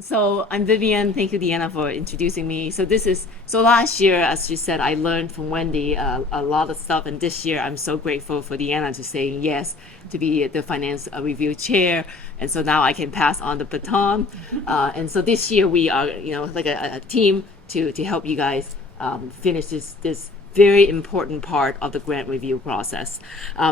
So I'm Vivian. Thank you, Deanna, for introducing me. So last year, as you said, I learned from Wendy a lot of stuff, and this year I'm so grateful for Deanna to saying yes to be the finance review chair, and so now I can pass on the baton. And so this year we are, like a team to help you guys finish this very important part of the grant review process.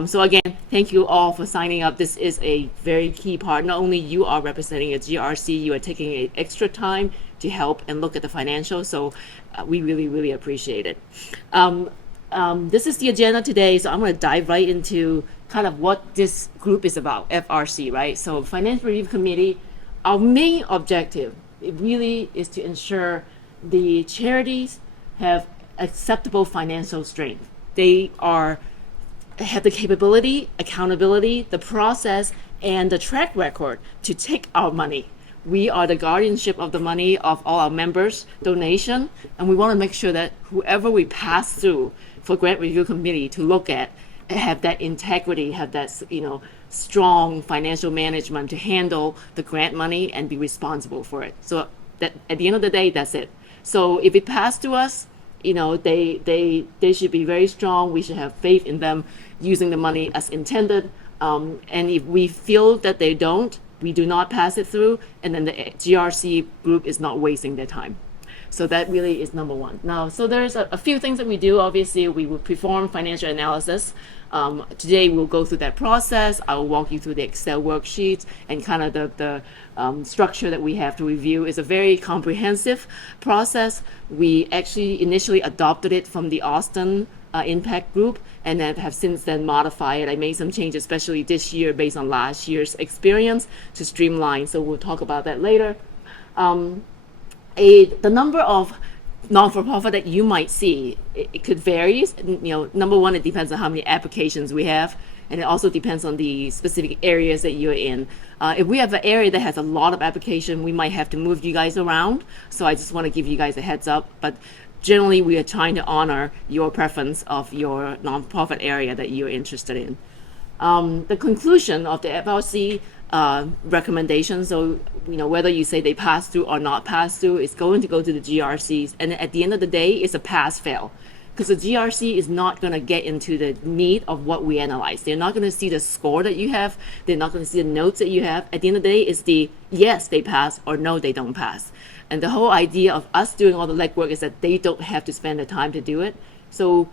So again, thank you all for signing up. This is a very key part. Not only you are representing a GRC, you are taking a extra time to help and look at the financials. So we really, really appreciate it. This is the agenda today. So I'm going to dive right into kind of what this group is about, FRC, right? So Financial Review Committee, our main objective, it really is to ensure the charities have acceptable financial strength. They have the capability, accountability, the process, and the track record to take our money. We are the guardianship of the money of all our members' donation, and we want to make sure that whoever we pass through for grant review committee to look at have that integrity, have that strong financial management to handle the grant money and be responsible for it. So that at the end of the day, that's it. So if it passed to us, they should be very strong. We should have faith in them using the money as intended. And if we feel that they don't, we do not pass it through, and then the GRC group is not wasting their time. So that really is number one. Now, so there's a few things that we do. Obviously, we will perform financial analysis. Today, we'll go through that process. I will walk you through the Excel worksheets and kind of the structure that we have to review. It's a very comprehensive process. We actually initially adopted it from the Austin impact group, and then have since then modified it. I made some changes, especially this year based on last year's experience to streamline. So we'll talk about that later. The number of non-for-profit that you might see, it could vary. Number one, it depends on how many applications we have, and it also depends on the specific areas that you're in. If we have an area that has a lot of application, we might have to move you guys around. So I just want to give you guys a heads up. But generally, we are trying to honor your preference of your nonprofit area that you're interested in. The conclusion of the FRC recommendations, so whether you say they pass through or not pass through, is going to go to the GRCs, and at the end of the day, it's a pass-fail, because the GRC is not going to get into the meat of what we analyze. They're not going to see the score that you have. They're not going to see the notes that you have. At the end of the day, it's the yes, they pass, or no, they don't pass. And the whole idea of us doing all the legwork is that they don't have to spend the time to do it. So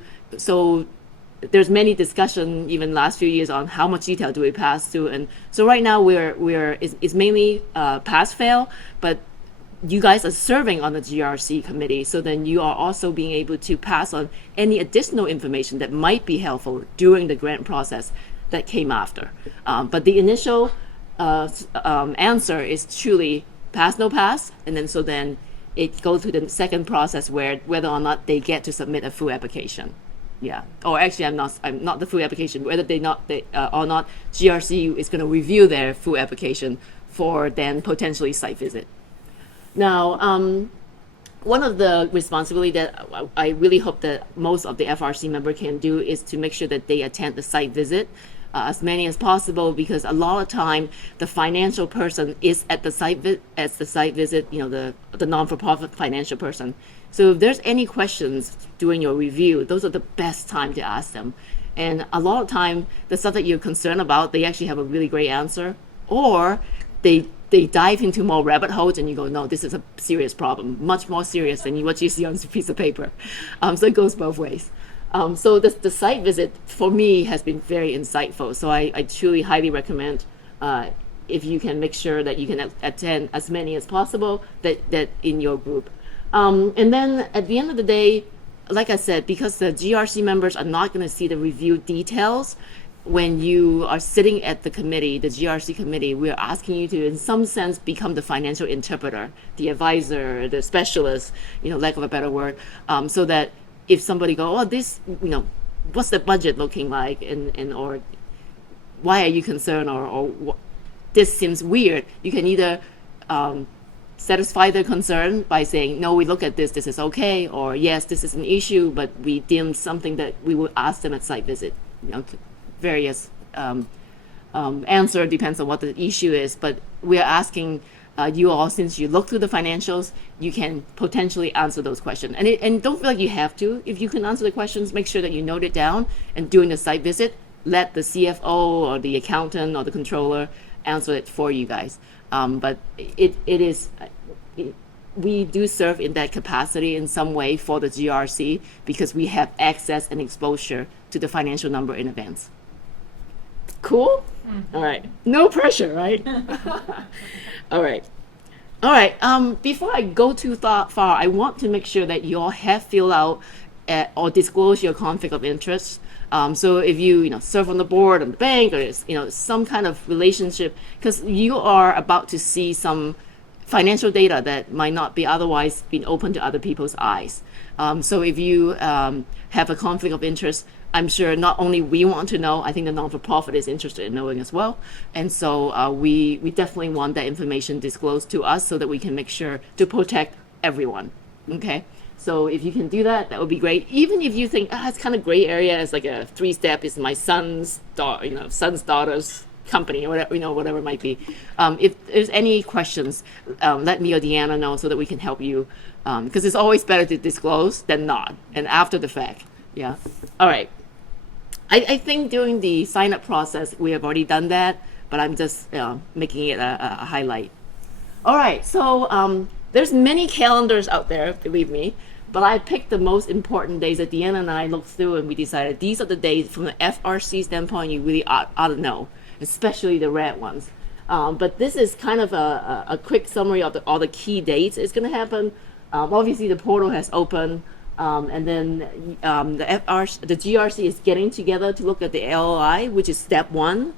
there's many discussion even last few years on how much detail do we pass through, and so right now it's mainly pass fail, but you guys are serving on the GRC committee, so then you are also being able to pass on any additional information that might be helpful during the grant process that came after. But the initial answer is truly pass, no pass, and then it goes to the second process where whether or not they get to submit a full application. Yeah. Or actually, I'm not the full application. Whether they or not, GRC is going to review their full application for then potentially site visit. Now, one of the responsibility that I really hope that most of the FRC member can do is to make sure that they attend the site visit, as many as possible, because a lot of time the financial person is at the site visit. The non-for-profit financial person. So if there's any questions during your review, those are the best time to ask them. And a lot of time, the stuff that you're concerned about, they actually have a really great answer, or they dive into more rabbit holes and you go, no, this is a serious problem, much more serious than what you see on a piece of paper. So it goes both ways. So the site visit for me has been very insightful. So I truly highly recommend if you can make sure that you can attend as many as possible that in your group. And then at the end of the day, like I said, because the GRC members are not going to see the review details, when you are sitting at the committee, the GRC committee, we're asking you to, in some sense, become the financial interpreter, the advisor, the specialist, lack of a better word, so that if somebody go, oh, this, what's the budget looking like, and or why are you concerned, or this seems weird, you can either satisfy their concern by saying, no, we look at this is okay, or yes, this is an issue, but we deem something that we will ask them at site visit. Various answer depends on what the issue is, but we are asking you all, since you look through the financials, you can potentially answer those questions. And don't feel like you have to. If you can answer the questions, make sure that you note it down. And during the site visit, let the CFO or the accountant or the controller answer it for you guys. But we do serve in that capacity in some way for the GRC because we have access and exposure to the financial number in advance. Cool? All right. No pressure, right? All right. All right. Before I go too far, I want to make sure that you all have filled out or disclose your conflict of interest. So if you serve on the board of the bank or some kind of relationship, because you are about to see some financial data that might not be otherwise been open to other people's eyes. So if you have a conflict of interest, I'm sure not only we want to know, I think the non-for-profit is interested in knowing as well. And so we definitely want that information disclosed to us so that we can make sure to protect everyone. Okay? So if you can do that, that would be great. Even if you think, it's kind of gray area, it's like a 3-step, is my son's daughter's company, or whatever it might be. If there's any questions, let me or Deanne know so that we can help you. Because it's always better to disclose than not, and after the fact. Yeah. All right. I think during the sign-up process, we have already done that, but I'm just making it a highlight. All right. So there's many calendars out there, believe me, but I picked the most important days that Deanne and I looked through, and we decided these are the days from the FRC standpoint you really ought to know, especially the red ones. But this is kind of a quick summary of all the key dates it's going to happen. Obviously, the portal has opened, and then the GRC is getting together to look at the LOI, which is step 1.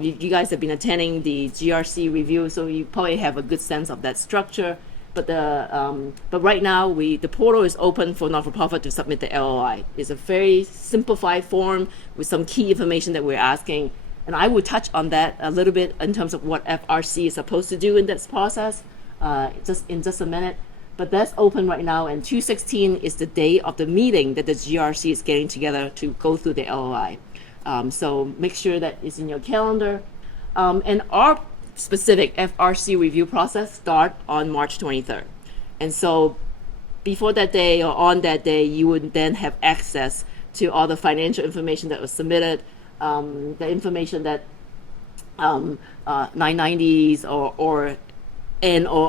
You guys have been attending the GRC review, so you probably have a good sense of that structure. But right now, the portal is open for not-for-profit to submit the LOI. It's a very simplified form with some key information that we're asking. And I will touch on that a little bit in terms of what FRC is supposed to do in this process in just a minute. But that's open right now, and 2/16 is the day of the meeting that the GRC is getting together to go through the LOI. So make sure that it's in your calendar. And our specific FRC review process start on March 23rd. And so before that day or on that day, you would then have access to all the financial information that was submitted, the information that 990s or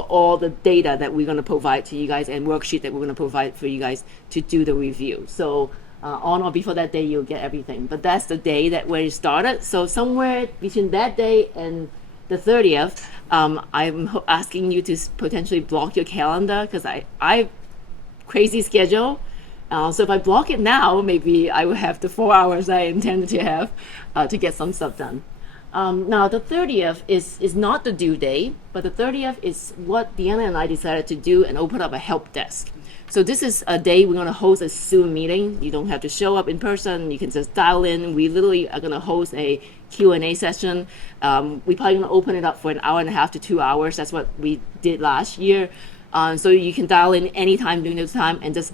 all the data that we're going to provide to you guys and worksheet that we're going to provide for you guys to do the review. So on or before that day, you'll get everything. But that's the day that where it started. So somewhere between that day and the 30th, I'm asking you to potentially block your calendar because I crazy schedule. So if I block it now, maybe I will have the 4 hours I intended to have to get some stuff done. Now the 30th is not the due date, but the 30th is what Deanna and I decided to do and open up a help desk. So this is a day we're going to host a Zoom meeting. You don't have to show up in person. You can just dial in. We literally are going to host a Q&A session. We probably going to open it up for an hour and a half to 2 hours. That's what we did last year. So you can dial in anytime during this time and just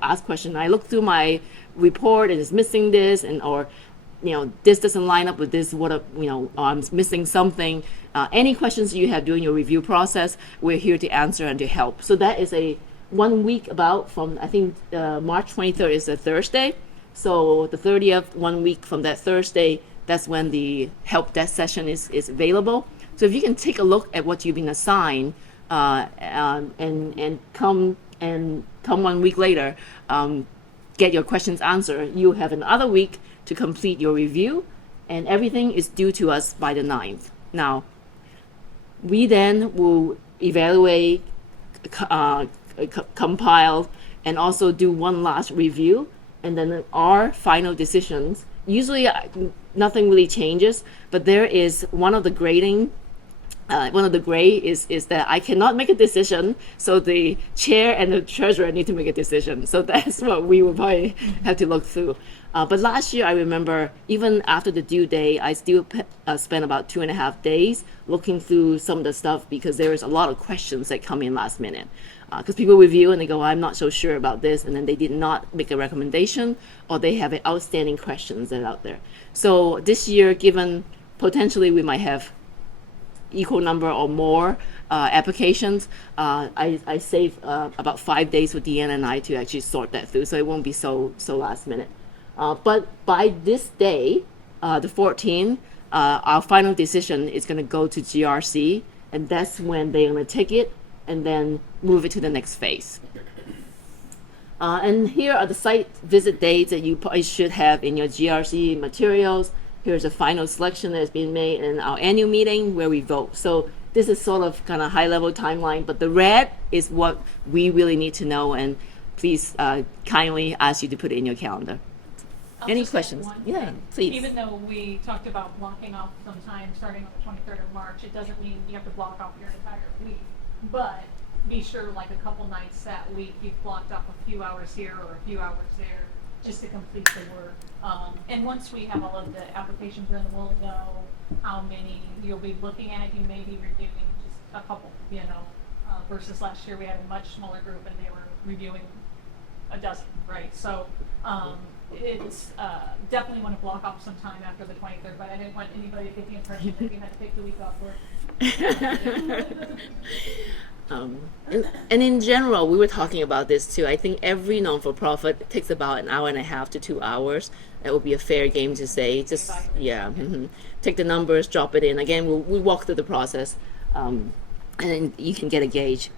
ask questions. I look through my report and it's missing this, or this doesn't line up with this. I'm missing something. Any questions you have during your review process, we're here to answer and to help. So that is a 1 week about from, I think March 23rd is a Thursday. So the 30th, 1 week from that Thursday, that's when the help desk session is available. So if you can take a look at what you've been assigned and come 1 week later, get your questions answered, you have another week to complete your review, and everything is due to us by the 9th. Now, we then will evaluate, compile, and also do one last review, and then our final decisions. Usually nothing really changes, but there is one of the gray is that I cannot make a decision, so the chair and the treasurer need to make a decision. So that's what we will probably have to look through. But last year, I remember, even after the due date, I still spent about 2.5 days looking through some of the stuff because there is a lot of questions that come in last minute. Because people review and they go, I'm not so sure about this, and then they did not make a recommendation, or they have outstanding questions that are out there. So this year, given potentially we might have equal number or more applications, I save about 5 days for Deanne and I to actually sort that through, so it won't be so last minute. But by this day, the 14th, our final decision is going to go to GRC, and that's when they're going to take it and then move it to the next phase. And here are the site visit dates that you probably should have in your GRC materials. Here's a final selection that's been made in our annual meeting where we vote. So this is sort of kind of high-level timeline, but the red is what we really need to know, and please kindly ask you to put it in your calendar. Any questions? Yeah, please. Even though we talked about blocking off some time starting on the 23rd of March, it doesn't mean you have to block off your entire week. But be sure, like a couple nights that week, you've blocked off a few hours here or a few hours there just to complete the work. And once we have all of the applications in, we'll know how many you'll be looking at. You may be reviewing just a couple, versus last year we had a much smaller group and they were reviewing a dozen, right? So it's definitely want to block off some time after the 23rd, but I didn't want anybody to get the impression that you had to take the week off work. And in general, we were talking about this too. I think every non-for-profit takes about an hour and a half to 2 hours. That would be a fair game to say. Just take the numbers, drop it in. Again, we'll walk through the process, and then you can get a gauge.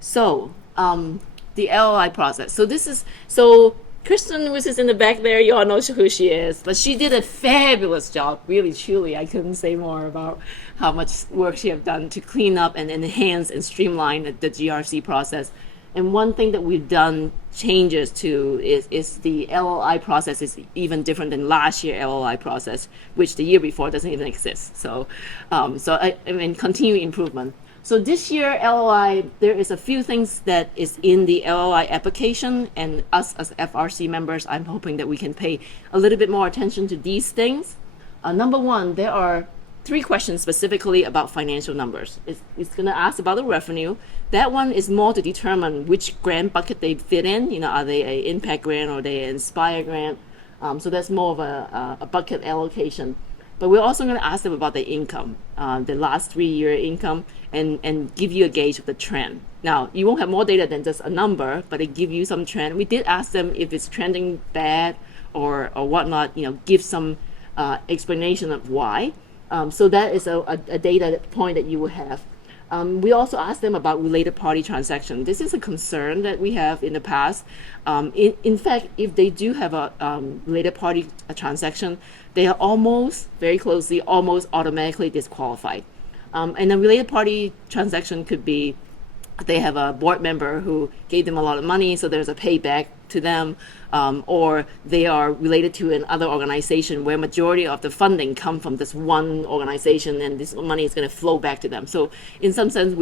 So the LOI process. So Kristen, which is in the back there, you all know who she is, but she did a fabulous job, really, truly. I couldn't say more about how much work she has done to clean up and enhance and streamline the GRC process. And one thing that we've done changes to is the LOI process is even different than last year's LOI process, which the year before doesn't even exist. So, I mean, continued improvement. So this year LOI, there is a few things that is in the LOI application, and us as FRC members, I'm hoping that we can pay a little bit more attention to these things. Number one, there are 3 questions specifically about financial numbers. It's going to ask about the revenue. That one is more to determine which grant bucket they fit in. Are they an impact grant or are they an Inspire grant? So that's more of a bucket allocation. But we're also going to ask them about the income, the last 3-year income, and give you a gauge of the trend. Now, you won't have more data than just a number, but it give you some trend. We did ask them if it's trending bad or whatnot, give some explanation of why. So that is a data point that you will have. We also asked them about related party transaction. This is a concern that we have in the past. In fact, if they do have a related party transaction, they are almost automatically disqualified. And a related party transaction could be they have a board member who gave them a lot of money, so there's a payback to them, or they are related to another organization where majority of the funding come from this one organization, and this money is going to flow back to them. So in some sense,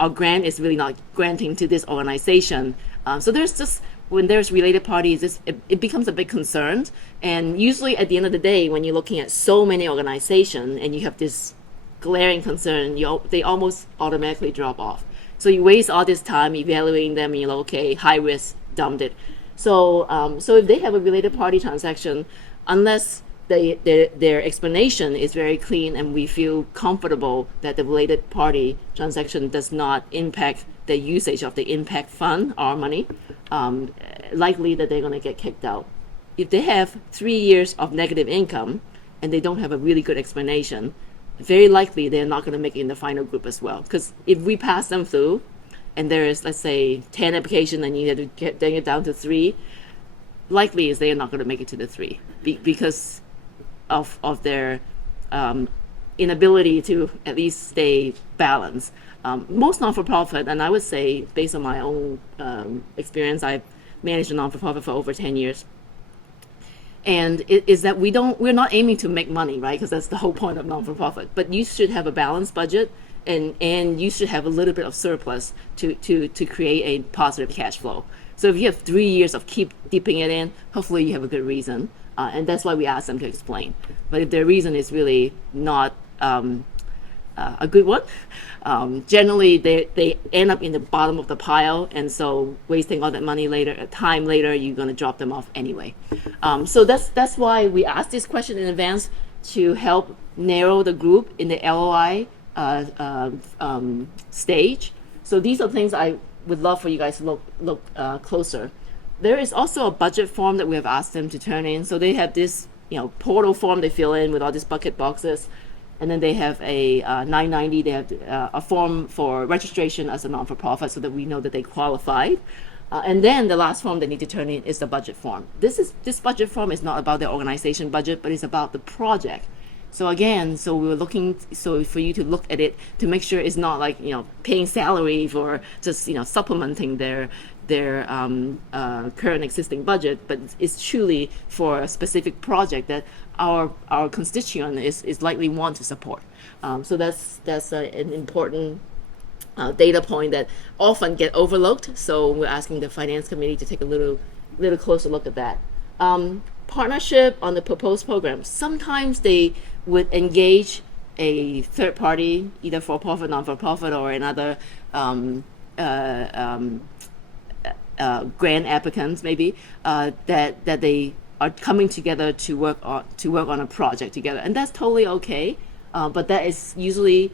our grant is really not granting to this organization. So there's just, when there's related parties, it becomes a big concern. And usually at the end of the day, when you're looking at so many organizations and you have this glaring concern, they almost automatically drop off. So you waste all this time evaluating them, and you're like, okay, high risk, dumped it. So if they have a related party transaction, unless their explanation is very clean and we feel comfortable that the related party transaction does not impact the usage of the impact fund, our money, likely that they're going to get kicked out. If they have 3 years of negative income and they don't have a really good explanation, very likely they're not going to make it in the final group as well. Because if we pass them through and there is, let's say, 10 applications and you have to get it down to 3, likely is they're not going to make it to the 3 because of their inability to at least stay balanced. Most non-for-profit, and I would say based on my own experience, I've managed a non-for-profit for over 10 years. And it is that we're not aiming to make money, right? Because that's the whole point of non-for-profit. But you should have a balanced budget, and you should have a little bit of surplus to create a positive cash flow. So if you have 3 years of keep dipping it in, hopefully you have a good reason. And that's why we ask them to explain. But if their reason is really not a good one, generally they end up in the bottom of the pile, and so wasting all that money time later, you're going to drop them off anyway. So that's why we ask this question in advance to help narrow the group in the LOI stage. So these are things I would love for you guys to look closer. There is also a budget form that we have asked them to turn in. So they have this, portal form they fill in with all these bucket boxes, and then they have a 990. They have a form for registration as a non-for-profit, so that we know that they qualified. And then the last form they need to turn in is the budget form. This budget form is not about the organization budget, but it's about the project. So again, so we were looking, so for you to look at it to make sure it's not like, paying salary for just, supplementing their current existing budget, but it's truly for a specific project that our constituent is likely want to support. So that's an important data point that often get overlooked. So we're asking the finance committee to take a little closer look at that. Partnership on the proposed program. Sometimes they would engage a third party, either for-profit, non-for-profit, or another grant applicants, maybe that they are coming together to work on a project together, and that's totally okay. But that is usually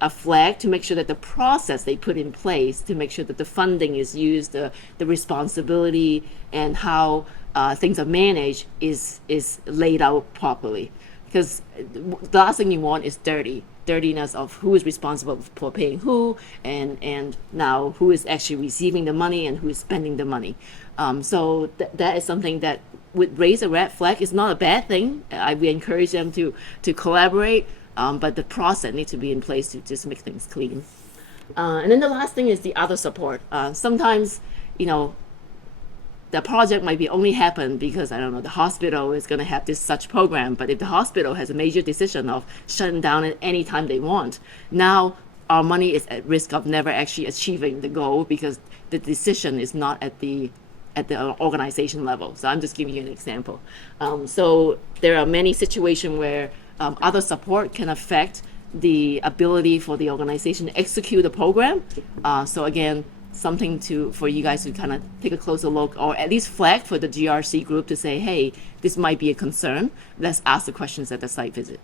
a flag to make sure that the process they put in place to make sure that the funding is used, the responsibility, and how things are managed is laid out properly. Because the last thing you want is dirtiness of who is responsible for paying who, and now who is actually receiving the money and who is spending the money. So that is something that would raise a red flag. It's not a bad thing. We encourage them to collaborate, but the process needs to be in place to just make things clean. And then the last thing is the other support. Sometimes, the project might be only happen because, I don't know, the hospital is going to have this such program. But if the hospital has a major decision of shutting down at any time they want, now our money is at risk of never actually achieving the goal because the decision is not at the organization level. So I'm just giving you an example. So there are many situations where other support can affect the ability for the organization to execute the program. So again, something for you guys to kind of take a closer look, or at least flag for the GRC group to say, hey, this might be a concern. Let's ask the questions at the site visit.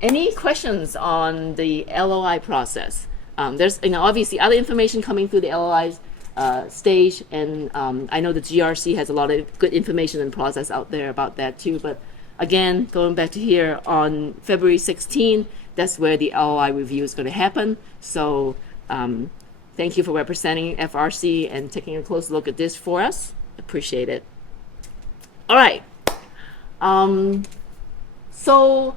Any questions on the LOI process? There's obviously other information coming through the LOI stage, and I know the GRC has a lot of good information and process out there about that too. But again, going back to here on February 16, that's where the LOI review is going to happen. So thank you for representing FRC and taking a close look at this for us. Appreciate it. All right. So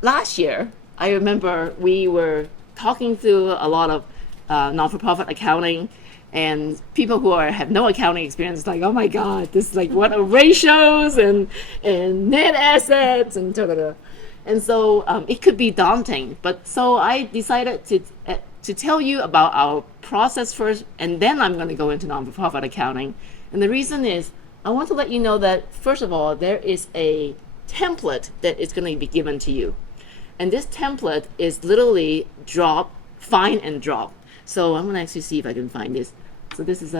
last year, I remember we were talking through a lot of non-for-profit accounting, and people who have no accounting experience, like, oh my God, this is like what are ratios and net assets and da-da-da. And so it could be daunting. But so I decided to tell you about our process first, and then I'm going to go into non-for-profit accounting. And the reason is I want to let you know that, first of all, there is a template that is going to be given to you. And this template is literally drop, find, and drop. So I'm going to actually see if I can find this. So this is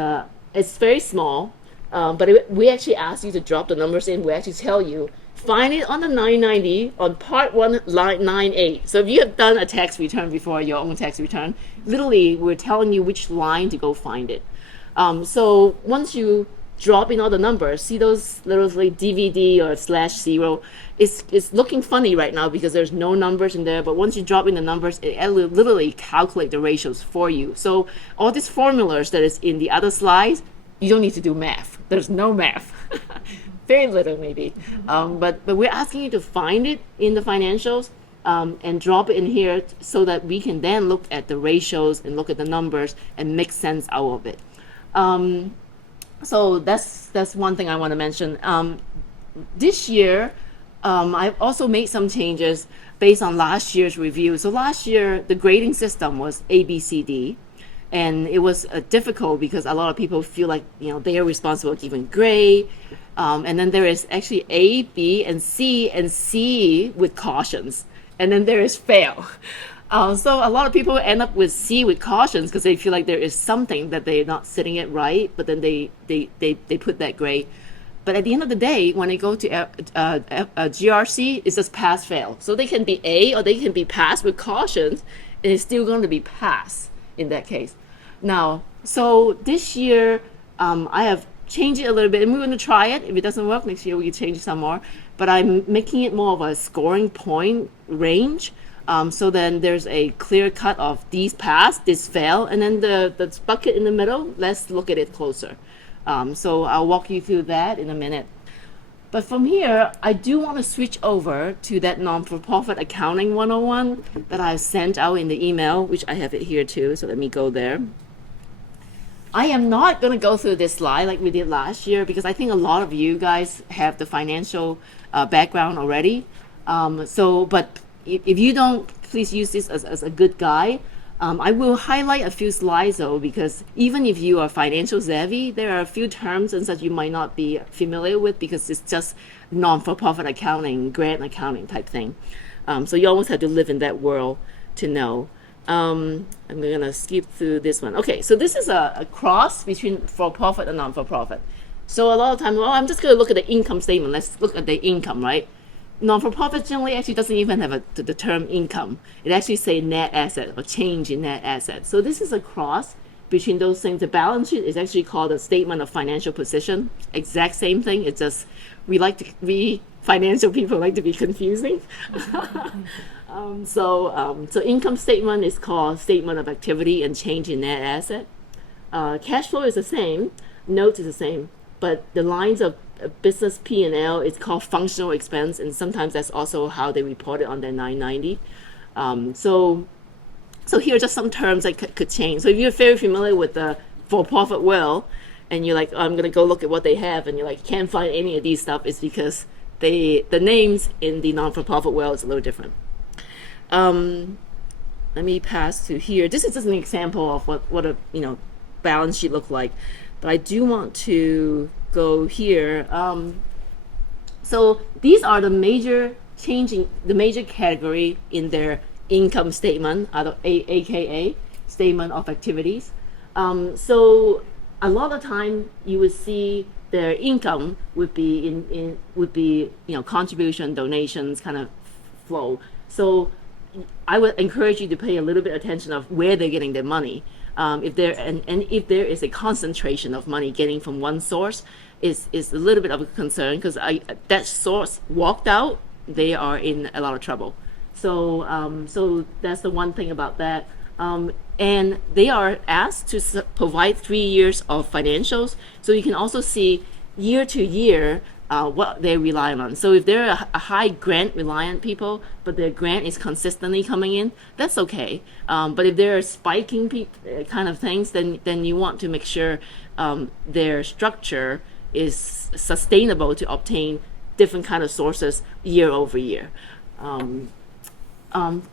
it's very small, but we actually ask you to drop the numbers in. We actually tell you, find it on the 990 on part 1, line 98. So if you have done a tax return before, your own tax return, literally we're telling you which line to go find it. So once you drop in all the numbers, see those little like DVD or /0, it's looking funny right now because there's no numbers in there, but once you drop in the numbers, it will literally calculate the ratios for you. So all these formulas that is in the other slides, you don't need to do math. There's no math. Very little maybe, but we're asking you to find it in the financials and drop it in here so that we can then look at the ratios and look at the numbers and make sense out of it. So that's one thing I want to mention. This year, I've also made some changes based on last year's review. So last year, the grading system was A, B, C, D. And it was difficult because a lot of people feel like, they are responsible for giving grade. And then there is actually A, B, and C with cautions. And then there is fail. So a lot of people end up with C with cautions because they feel like there is something that they're not sitting it right, but then they put that grade. But at the end of the day, when they go to GRC, it's just pass fail. So they can be A or they can be pass with cautions, and it's still going to be pass in that case. Now, so this year, I have changed it a little bit, and we're going to try it. If it doesn't work next year, we can change it some more. But I'm making it more of a scoring point range. So then there's a clear cut of these pass, this fail, and then the bucket in the middle, let's look at it closer. So I'll walk you through that in a minute. But from here, I do want to switch over to that non-for-profit accounting 101 that I sent out in the email, which I have it here too, so let me go there. I am not going to go through this slide like we did last year because I think a lot of you guys have the financial background already. But if you don't, please use this as a good guide. I will highlight a few slides though, because even if you are financial savvy, there are a few terms and such you might not be familiar with because it's just non-for-profit accounting, grant accounting type thing. So you almost have to live in that world to know. I'm gonna skip through this one. Okay, so this is a cross between for-profit and non-for-profit. So a lot of times, well, I'm just gonna look at the income statement. Let's look at the income, right? Non-for-profit generally actually doesn't even have the term income. It actually say net asset or change in net asset. So this is a cross between those things. The balance sheet is actually called a statement of financial position. Exact same thing. It's just we financial people like to be confusing. So income statement is called statement of activity and change in net asset. Cash flow is the same. Notes is the same. But the lines of business P&L is called functional expense, and sometimes that's also how they report it on their 990. So here are just some terms that could change. So if you're very familiar with the for-profit world, and you're like, oh, I'm going to go look at what they have, and you're like, can't find any of these stuff, it's because the names in the non-for-profit world is a little different. Let me pass to here. This is just an example of what a balance sheet look like. But I do want to go here. So these are the major category in their income statement, aka statement of activities. So a lot of time you would see their income would be contribution, donations kind of flow. So I would encourage you to pay a little bit attention of where they're getting their money. If there is a concentration of money getting from one source, is a little bit of a concern because that source walked out, they are in a lot of trouble. So that's the one thing about that. And they are asked to provide 3 years of financials, so you can also see year to year what they rely on. So if they're a high grant reliant people, but their grant is consistently coming in, that's okay. But if they're spiking kind of things, then you want to make sure their structure is sustainable to obtain different kind of sources year over year.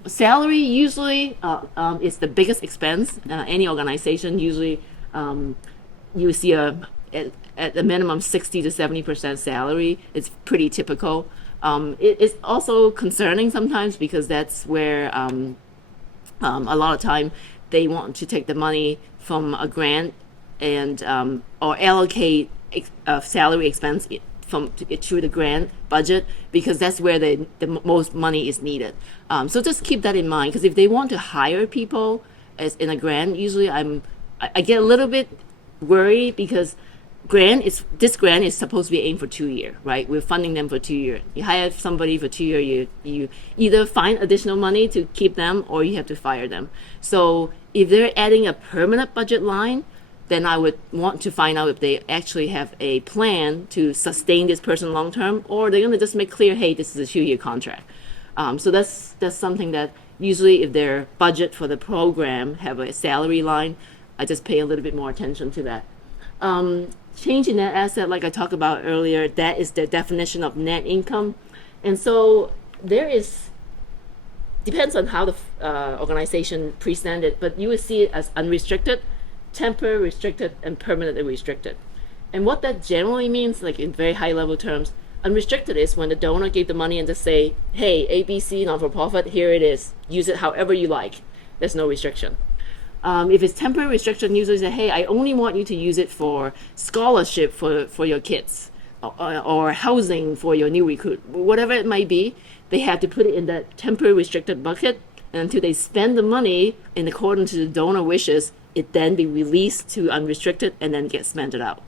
Salary usually is the biggest expense. Any organization usually you see at the minimum 60 to 70% salary. It's pretty typical. It's also concerning sometimes because that's where a lot of time they want to take the money from a grant and or allocate salary expense to the grant budget because that's where the most money is needed. So just keep that in mind because if they want to hire people as in a grant, usually I get a little bit worried because this grant is supposed to be aimed for 2 years, right? We're funding them for 2 years. You hire somebody for 2 years, you either find additional money to keep them or you have to fire them. So if they're adding a permanent budget line, then I would want to find out if they actually have a plan to sustain this person long term, or they're going to just make clear, hey, this is a 2-year contract. So that's something that usually if their budget for the program have a salary line, I just pay a little bit more attention to that. Change in net asset, like I talked about earlier, that is the definition of net income. And so depends on how the organization present it, but you would see it as unrestricted, temporary restricted, and permanently restricted. And what that generally means, like in very high level terms, unrestricted is when the donor gave the money and just say, hey, ABC, non-for-profit, here it is. Use it however you like. There's no restriction. If it's temporary restriction, usually say, hey, I only want you to use it for scholarship for your kids. or housing for your new recruit, whatever it might be, they have to put it in that temporary restricted bucket. And until they spend the money in accordance to the donor wishes, it then be released to unrestricted and then get spent out.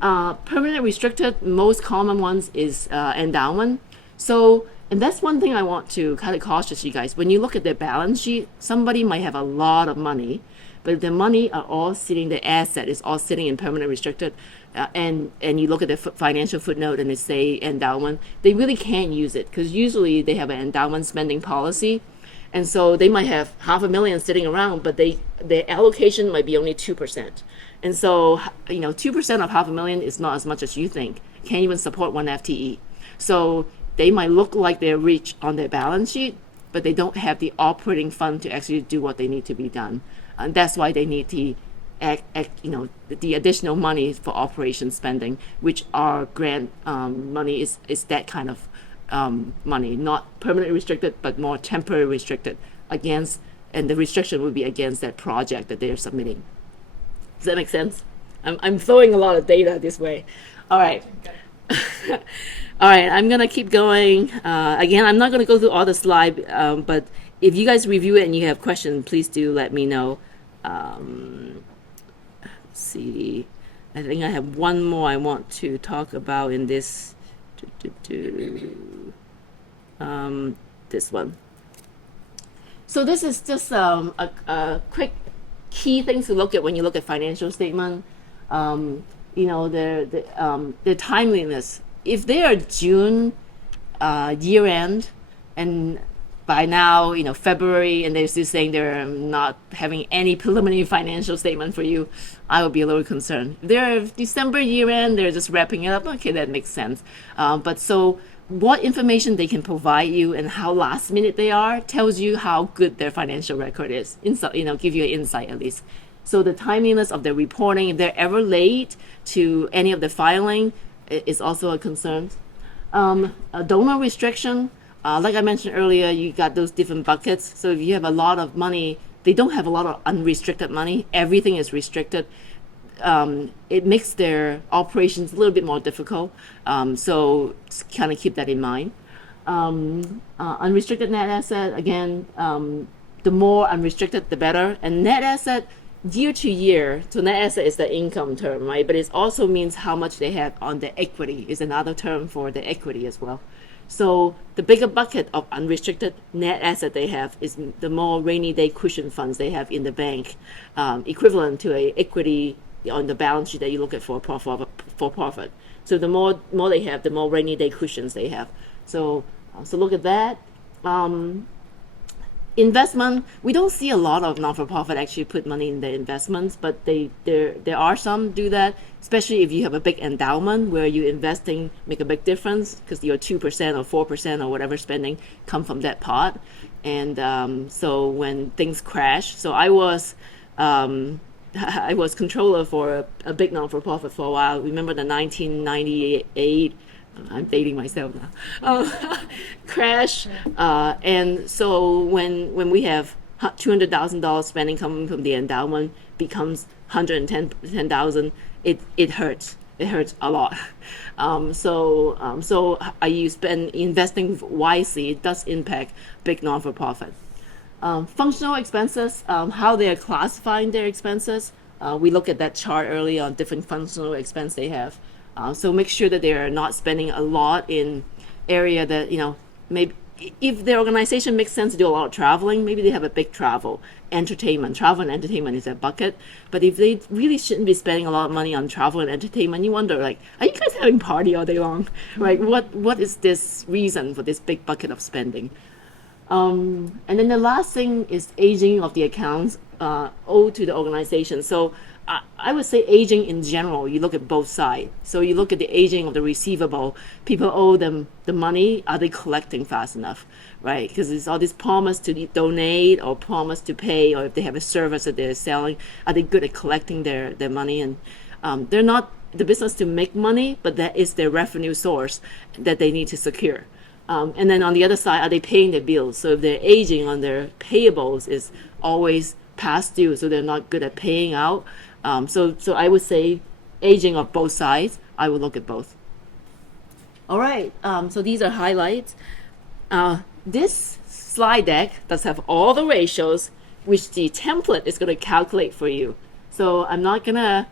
Permanent restricted, most common ones is endowment. So, and that's one thing I want to kind of caution you guys. When you look at their balance sheet, somebody might have a lot of money, but the money are all sitting, the asset is all sitting in permanent restricted, and you look at the financial footnote and they say endowment, they really can't use it because usually they have an endowment spending policy. And so they might have $500,000 sitting around, but their allocation might be only 2%. And so, 2% of $500,000 is not as much as you think. Can't even support one FTE. So they might look like they're rich on their balance sheet, but they don't have the operating fund to actually do what they need to be done. And that's why they need the additional money for operation spending, which our grant money is that kind of money, not permanently restricted, but more temporary restricted against, and the restriction would be against that project that they're submitting. Does that make sense? I'm throwing a lot of data this way. All right. All right, I'm going to keep going. Again, I'm not going to go through all the slides, but if you guys review it and you have questions, please do let me know. Let's see. I think I have one more I want to talk about in this. This one. So this is just a quick key things to look at when you look at financial statement. The timeliness. If they are June year end, and by now February, and they're still saying they're not having any preliminary financial statement for you, I would be a little concerned. If they're December year end, they're just wrapping it up. Okay, that makes sense. But so what information they can provide you and how last minute they are tells you how good their financial record is. Give you an insight at least. So the timeliness of their reporting, if they're ever late to any of the filing, is also a concern. A donor restriction, like I mentioned earlier, you got those different buckets. So if you have a lot of money, they don't have a lot of unrestricted money. Everything is restricted. It makes their operations a little bit more difficult. So kind of keep that in mind. Unrestricted net asset, again, the more unrestricted, the better. And net asset, year to year, so net asset is the income term, right? But it also means how much they have on the equity is another term for the equity as well. So the bigger bucket of unrestricted net asset they have is the more rainy day cushion funds they have in the bank, equivalent to a equity on the balance sheet that you look at for profit. So the more they have, the more rainy day cushions they have. So look at that. Investment, we don't see a lot of non-for-profit actually put money in their investments, but there are some do that, especially if you have a big endowment where you investing make a big difference because your 2% or 4% or whatever spending come from that pot. And so when things crash, so I was controller for a big non-for-profit for a while. Remember the 1998, I'm dating myself now, crash. And so when we have $200,000 spending coming from the endowment becomes $110,000, it hurts. It hurts a lot. So are you investing wisely? It does impact big non-for-profit. Functional expenses, how they are classifying their expenses. We look at that chart earlier on different functional expense they have. So make sure that they are not spending a lot in area that, maybe if their organization makes sense to do a lot of traveling, maybe they have a big travel and entertainment is a bucket. But if they really shouldn't be spending a lot of money on travel and entertainment, you wonder, are you guys having party all day long? Right? What is this reason for this big bucket of spending? And then the last thing is aging of the accounts owed to the organization. So I would say aging in general, you look at both sides. So you look at the aging of the receivable. People owe them the money. Are they collecting fast enough, right? Because there's all this promise to donate or promise to pay, or if they have a service that they're selling, are they good at collecting their money? And they're not the business to make money, but that is their revenue source that they need to secure. And then on the other side, are they paying their bills? So if they're aging on their payables is always past due, so they're not good at paying out. So I would say aging of both sides, I would look at both. All right, so these are highlights. This slide deck does have all the ratios, which the template is going to calculate for you. So I'm not going to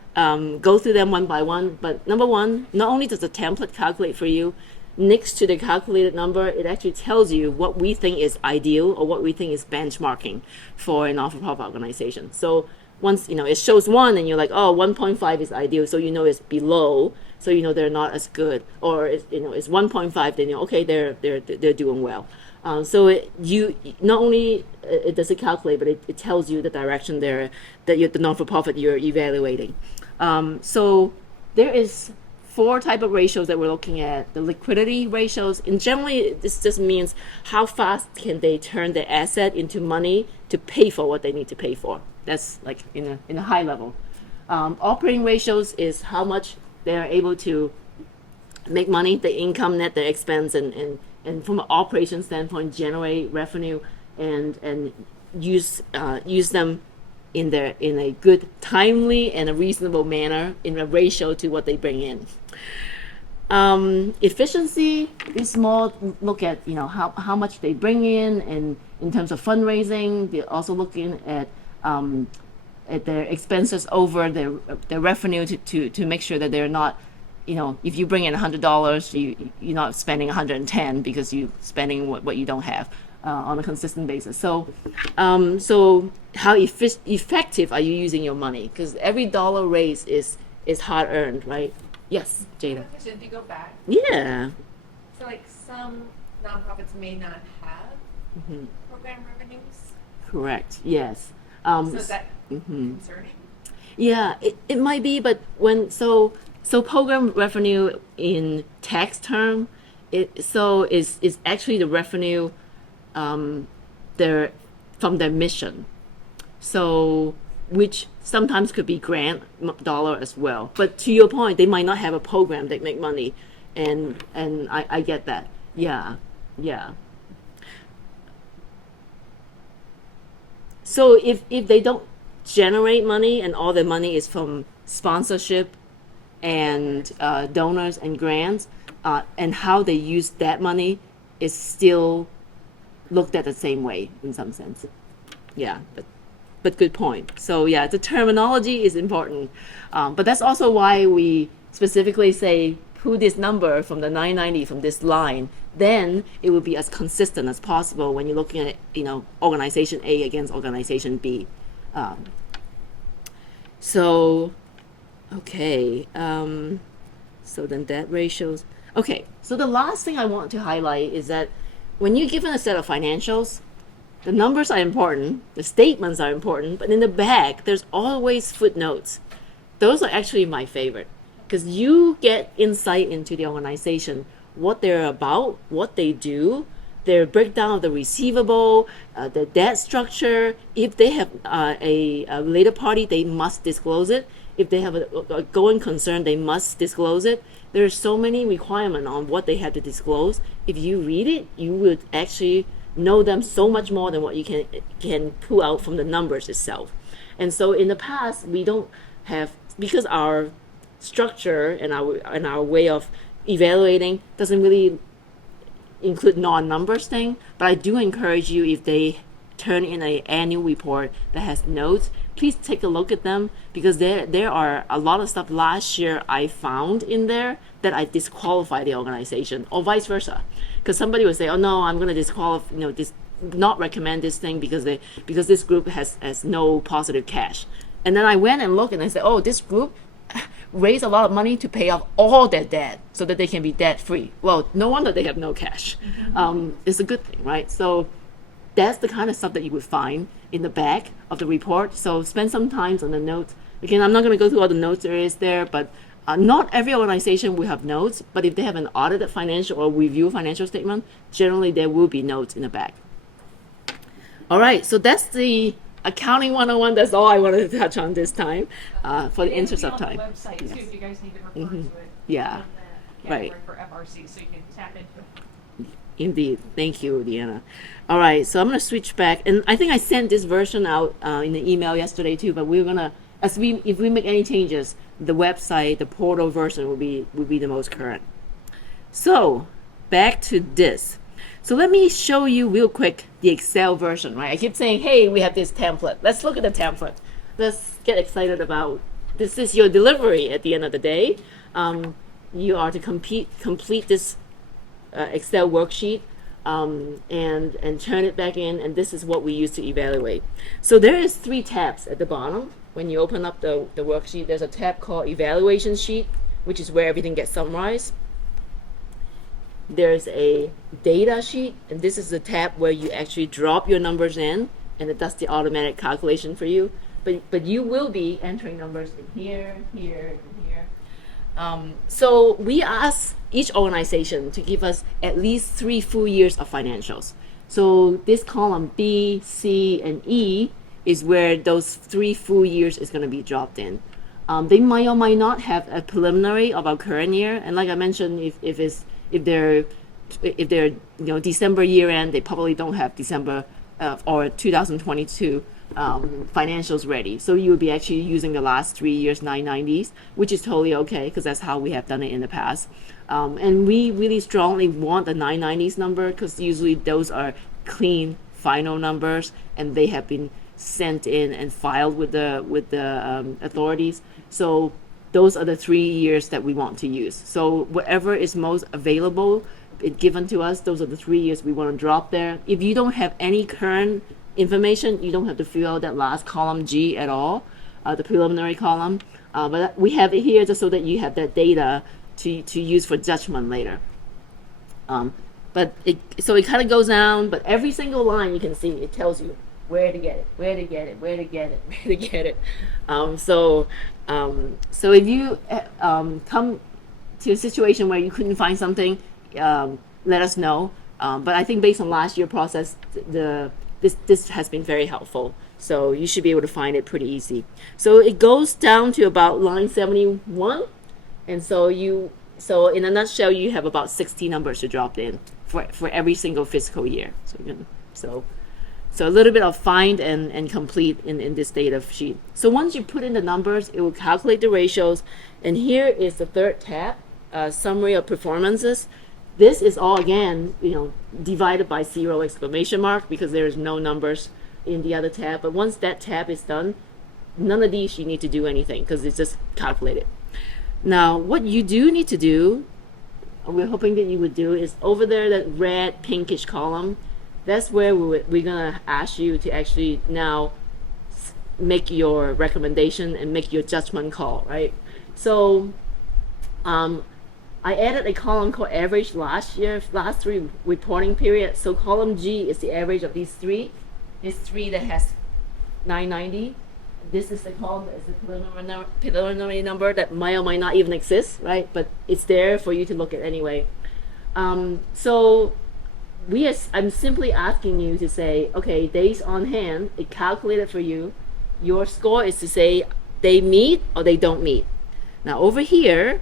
go through them one by one, but number one, not only does the template calculate for you, next to the calculated number, it actually tells you what we think is ideal or what we think is benchmarking for a not-for-profit organization. So once, it shows 1 and you're like, oh, 1.5 is ideal, so it's below, so they're not as good. Or it's 1.5, then okay, they're doing well. So you not only it does it calculate, but it tells you the direction there that the non-for-profit you're evaluating. So there is 4 type of ratios that we're looking at. The liquidity ratios, and generally this just means how fast can they turn the asset into money to pay for what they need to pay for. That's like in a high level. Operating ratios is how much they're able to make money, the income net, the expense, and from an operation standpoint, generate revenue and use them in a good, timely, and a reasonable manner in a ratio to what they bring in. Efficiency is more look at how much they bring in terms of fundraising. They're also looking at their expenses over their revenue to make sure that they're not, if you bring in $100, you're not spending 110 because you're spending what you don't have on a consistent basis. So how effective are you using your money? Because every dollar raised is hard earned, right? Yes, Jada. Should you go back? Yeah. So like some nonprofits may not have program revenues. Correct. Yes. So is that concerning? Yeah, it might be, but so program revenue in tax term, is actually the revenue from their mission. So which sometimes could be grant dollar as well. But to your point, they might not have a program that make money, and I get that. Yeah. So if they don't generate money and all their money is from sponsorship and donors and grants, and how they use that money is still looked at the same way in some sense. Yeah, but good point. So yeah, the terminology is important, but that's also why we specifically say pull this number from the 990 from this line. Then it will be as consistent as possible when you're looking at organization A against organization B. Okay, so then that ratios. Okay, so the last thing I want to highlight is that when you're given a set of financials, the numbers are important, the statements are important, but in the back, there's always footnotes. Those are actually my favorite because you get insight into the organization, what they're about, what they do, their breakdown of the receivable, the debt structure. If they have a related party, they must disclose it. If they have a going concern, they must disclose it. There are so many requirements on what they have to disclose. If you read it, you would actually know them so much more than what you can pull out from the numbers itself. And so in the past, we don't have, because our structure and our way of evaluating doesn't really include non-numbers thing, but I do encourage you, if they turn in an annual report that has notes, please take a look at them, because there are a lot of stuff last year I found in there that I disqualify the organization, or vice versa. Because somebody would say, oh no, I'm going to disqualify, not recommend this thing because this group has no positive cash. And then I went and looked and I said, oh, this group raise a lot of money to pay off all their debt so that they can be debt free. Well, no wonder they have no cash. It's a good thing, right? So that's the kind of stuff that you would find in the back of the report. So spend some time on the notes. Again, I'm not going to go through all the notes there is there, but not every organization will have notes, but if they have an audited financial or review financial statement, generally there will be notes in the back. All right, so that's the Accounting 101. That's all I wanted to touch on this time for the interest of time. On the website too, Yes. if you guys need to refer to it. Yeah. On the category Right. For FRC, so you can tap into it. Indeed. Thank you, Deanna. All right, so I'm going to switch back. And I think I sent this version out in the email yesterday too, but we're going to, if we make any changes, the website, the portal version will be the most current. So back to this. So let me show you real quick the Excel version, right? I keep saying, hey, we have this template. Let's look at the template. Let's get excited about this is your delivery at the end of the day. You are to complete this Excel worksheet and turn it back in, and this is what we use to evaluate. So there is 3 tabs at the bottom. When you open up the worksheet, there's a tab called Evaluation Sheet, which is where everything gets summarized. There's a Data Sheet, and this is the tab where you actually drop your numbers in, and it does the automatic calculation for you. But you will be entering numbers in here, here, and here. So we ask each organization to give us at least 3 full years of financials. So this column B, C, and E is where those 3 full years is going to be dropped in. They might or might not have a preliminary of our current year, and like I mentioned, if they're December year end, they probably don't have December or 2022 financials ready. So you would be actually using the last 3 years 990s, which is totally okay because that's how we have done it in the past. And we really strongly want the 990s number because usually those are clean final numbers and they have been sent in and filed with the authorities. So those are the 3 years that we want to use. So whatever is most available given to us, those are the 3 years we want to drop there. If you don't have any current information, you don't have to fill out that last column G at all, the preliminary column. But we have it here just so that you have that data to use for judgment later. So it kind of goes down, but every single line you can see, it tells you where to get it, where to get it, where to get it, where to get it. So if you come to a situation where you couldn't find something, let us know. But I think based on last year's process, this has been very helpful. So you should be able to find it pretty easy. So it goes down to about line 71. And so in a nutshell, you have about 60 numbers to drop in for every single fiscal year. So a little bit of find and complete in this data sheet. So once you put in the numbers, it will calculate the ratios. And here is the 3rd tab, summary of performances. This is all again, divided by 0 exclamation mark because there is no numbers in the other tab. But once that tab is done, none of these you need to do anything because it's just calculated. Now, what you do need to do, we're hoping that you would do, is over there, that red pinkish column, that's where we're going to ask you to actually now make your recommendation and make your judgment call, right? So I added a column called average last 3 reporting periods. So column G is the average of these 3. This 3 that has 990. This is the column that is the preliminary number that might or might not even exist, right? But it's there for you to look at anyway. So I'm simply asking you to say, okay, days on hand, it calculated for you. Your score is to say they meet or they don't meet. Now over here,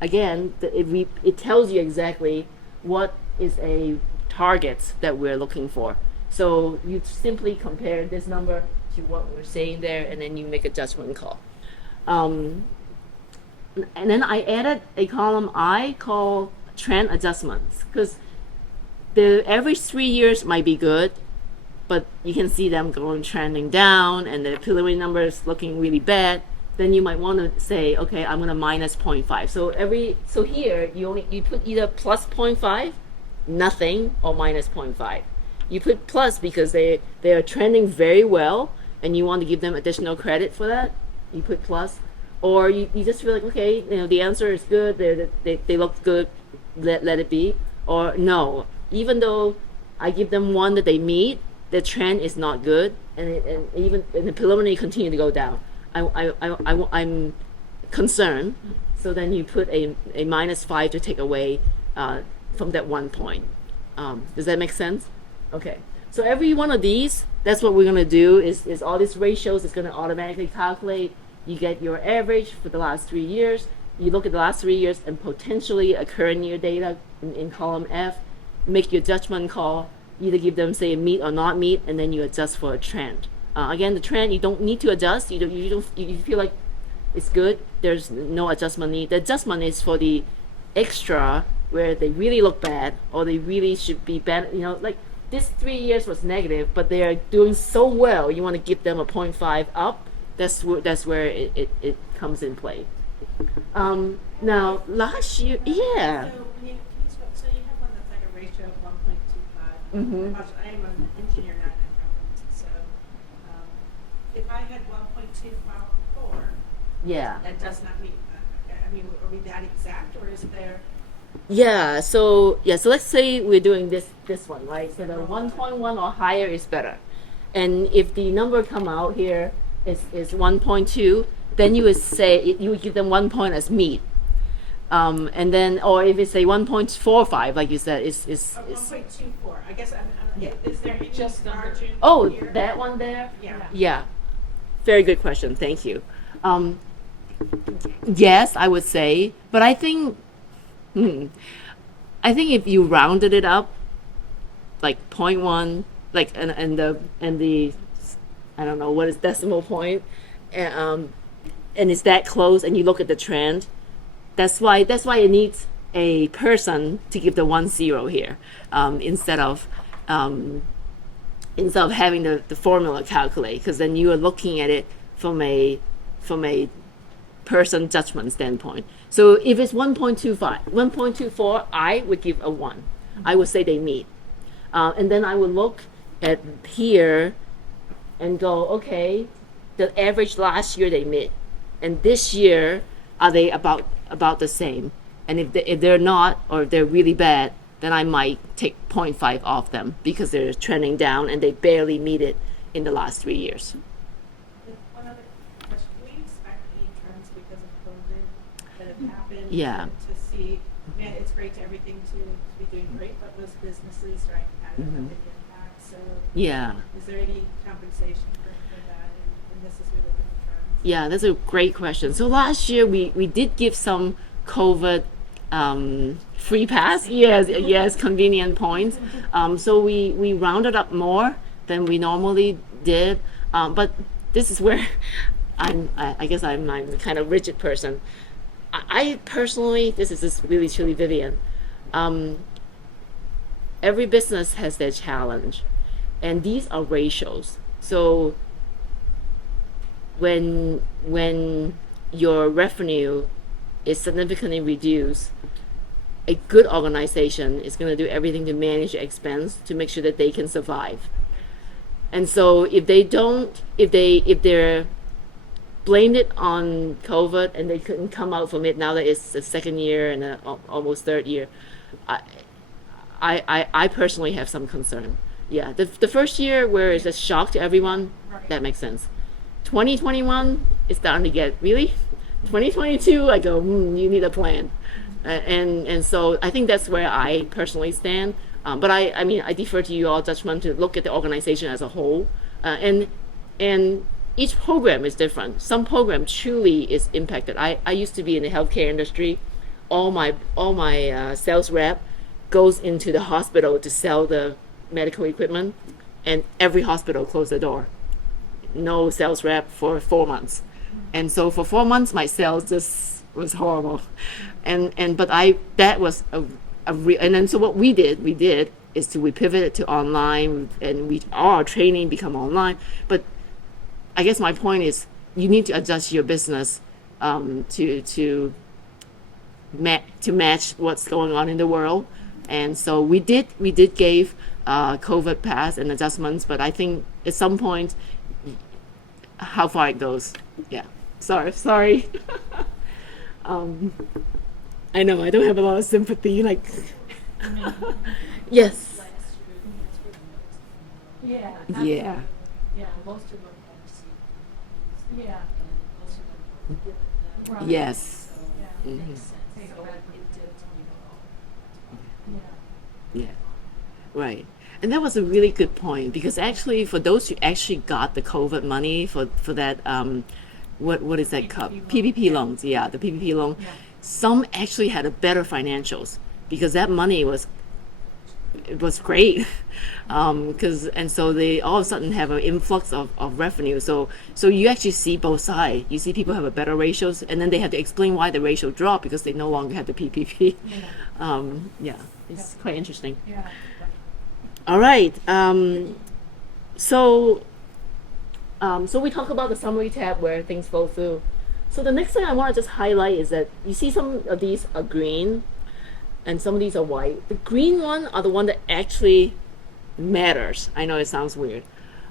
again, it tells you exactly what is a target that we're looking for. So you simply compare this number to what we're saying there, and then you make a judgment call. And then I added a column I call trend adjustments because the average 3 years might be good, but you can see them trending down and the preliminary number is looking really bad. Then you might want to say, okay, I'm going to minus 0.5. So here you put either plus 0.5, nothing, or minus 0.5. You put plus because they are trending very well and you want to give them additional credit for that. You put plus, or you just feel like, okay, the answer is good, they look good, let it be. Or no, even though I give them 1 that they meet, the trend is not good, and the preliminary continue to go down. I'm concerned. So then you put a minus 5 to take away from that 1 point. Does that make sense? Okay. So every one of these, that's what we're going to do is all these ratios is going to automatically calculate. You get your average for the last 3 years. You look at the last 3 years and potentially a current year data in column F. Make your judgment call. Either give them, say, meet or not meet, and then you adjust for a trend. Again, the trend, you don't need to adjust. You feel like it's good. There's no adjustment need. The adjustment is for the extra where they really look bad or they really should be bad, like this 3 years was negative, but they are doing so well, you want to give them a 0.5 up. That's where it comes in play. Now last year, yeah. So when so you have one that's like a ratio of 1.25. Mhm. I am an engineer, not an accountant, so if I had 1.254, Yeah. that does not meet. I mean, are we that exact, or is there? So let's say we're doing this one, right? So the 1.1 or higher is better. And if the number come out here is 1.2, then you would say you would give them 1 point as meet. And then, or if it's a 1.45, like you said, is 1.24. I guess is there any Just under. margin oh, here? that one there? Yeah. Yeah, very good question. Thank you. Yes, I would say, but I think if you rounded it up, like 0.1, like and the I don't know what is decimal point, and it's that close, and you look at the trend. That's why it needs a person to give the 1-0 here, instead of having the formula calculate, because then you are looking at it from a person judgment standpoint. So if it's 1.25, 1.24, I would give a 1. I would say they meet. And then I would look at here and go, okay, the average last year they meet. And this year, are they about the same? And if they're not, or if they're really bad, then I might take 0.5 off them because they're trending down and they barely meet it in the last 3 years. One other question: do we expect any trends because of COVID that have happened? Yeah. To see, man, it's great to everything to be doing great, but was businesses right had a big impact? So Yeah. is there any compensation for that? And this is really good trends. Yeah, that's a great question. So last year we did give some COVID free pass. Yes, convenient points. So we rounded up more than we normally did. But this is where I guess I'm a kind of rigid person. I personally, this is just really truly Vivian. Every business has their challenge, and these are ratios. So when your revenue is significantly reduced, a good organization is going to do everything to manage your expense to make sure that they can survive. And so if they're blamed it on COVID and they couldn't come out from it now that it's the second year and almost third year, I personally have some concern. Yeah, the first year where it's a shock to everyone, that makes sense. 2021 is starting to get really. 2022, I go, you need a plan, and so I think that's where I personally stand. But I mean, I defer to you all judgment to look at the organization as a whole, and each program is different. Some program truly is impacted. I used to be in the healthcare industry. All my sales rep goes into the hospital to sell the medical equipment, and every hospital closed the door. No sales rep for 4 months. And so for 4 months, my sales just was horrible. But that was and then so what we did is we pivoted to online, and all our training become online. But I guess my point is you need to adjust your business to match what's going on in the world. And so we did gave COVID pass and adjustments, but I think at some point how far it goes. Yeah. Sorry. I know I don't have a lot of sympathy. Like, yes. Yeah. Yeah. Yeah. Most of them have seen Yeah. and most of them have given them. Yes. So Yeah. it Mhm. makes sense. So it dipped, Yeah. Yeah. Right. And that was a really good point, because actually for those who actually got the COVID money for that what is that called? PPP loans. Yeah, the PPP loan. Yeah. Some actually had a better financials because that money was it was great. And so they all of a sudden have an influx of revenue. So you actually see both sides. You see people have a better ratios, and then they have to explain why the ratio dropped because they no longer have the PPP. Yeah, it's quite interesting. Yeah. All right. So we talk about the summary tab where things flow through. So the next thing I want to just highlight is that you see some of these are green and some of these are white. The green one are the one that actually matters. I know it sounds weird.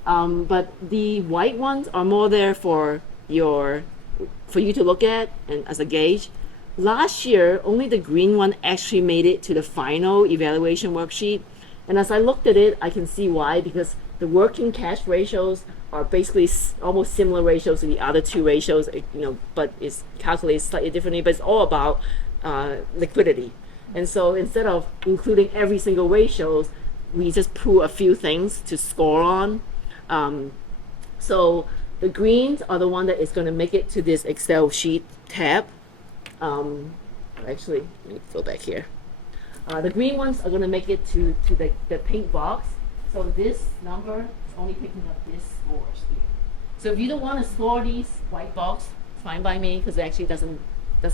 But the white ones are more there for you to look at and as a gauge. Last year, only the green one actually made it to the final evaluation worksheet. And as I looked at it, I can see why, because the working cash ratios are basically almost similar ratios to the other two ratios, but it's calculated slightly differently, but it's all about liquidity. And so instead of including every single ratios, we just pull a few things to score on. So the greens are the one that is going to make it to this Excel sheet tab. Actually, let me go back here. The green ones are going to make it to the pink box. So this number is only picking up this scores here. So if you don't want to score these white box, it's fine by me because it actually doesn't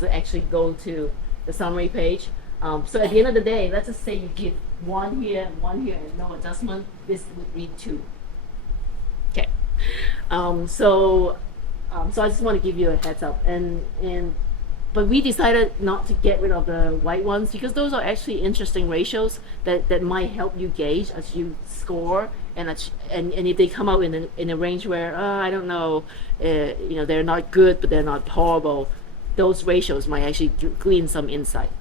actually go to the summary page. So at the end of the day, let's just say you give one here, and no adjustment. This would read 2. Okay. So I just want to give you a heads up, but we decided not to get rid of the white ones because those are actually interesting ratios that might help you gauge as you score, and if they come out in a range where I don't know, they're not good but they're not horrible, those ratios might actually glean some insight.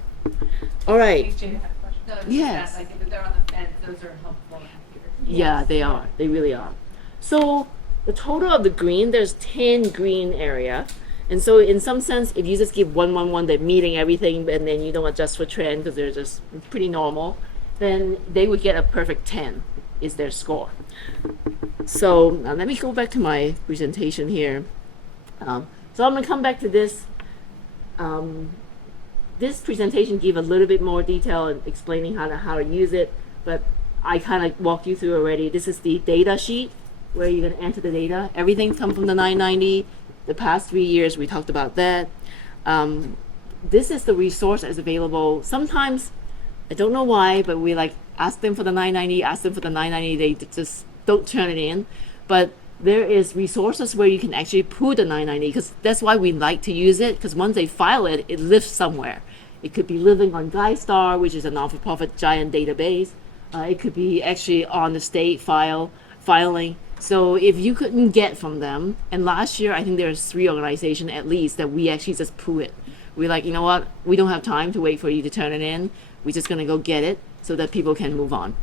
All right. AJ had a question. No, it's Yes. just that, like if they're on the fence, those are helpful here. Yeah, they are. They really are. So the total of the green, there's 10 green area. And so in some sense, if you just give 1, 1, 1, they're meeting everything, and then you don't adjust for trend because they're just pretty normal, then they would get a perfect 10 is their score. So now let me go back to my presentation here. So I'm going to come back to this. This presentation gave a little bit more detail in explaining how to use it, but I kind of walked you through already. This is the data sheet where you're going to enter the data. Everything comes from the 990. The past 3 years, we talked about that. This is the resource that's available. Sometimes, I don't know why, but we ask them for the 990, they just don't turn it in. But there is resources where you can actually pull the 990, because that's why we like to use it, because once they file it, it lives somewhere. It could be living on GuideStar, which is a non-for-profit giant database. It could be actually on the state filing. So if you couldn't get from them, and last year I think there's 3 organizations at least that we actually just pull it. We're like, you know what? We don't have time to wait for you to turn it in. We're just gonna go get it so that people can move on.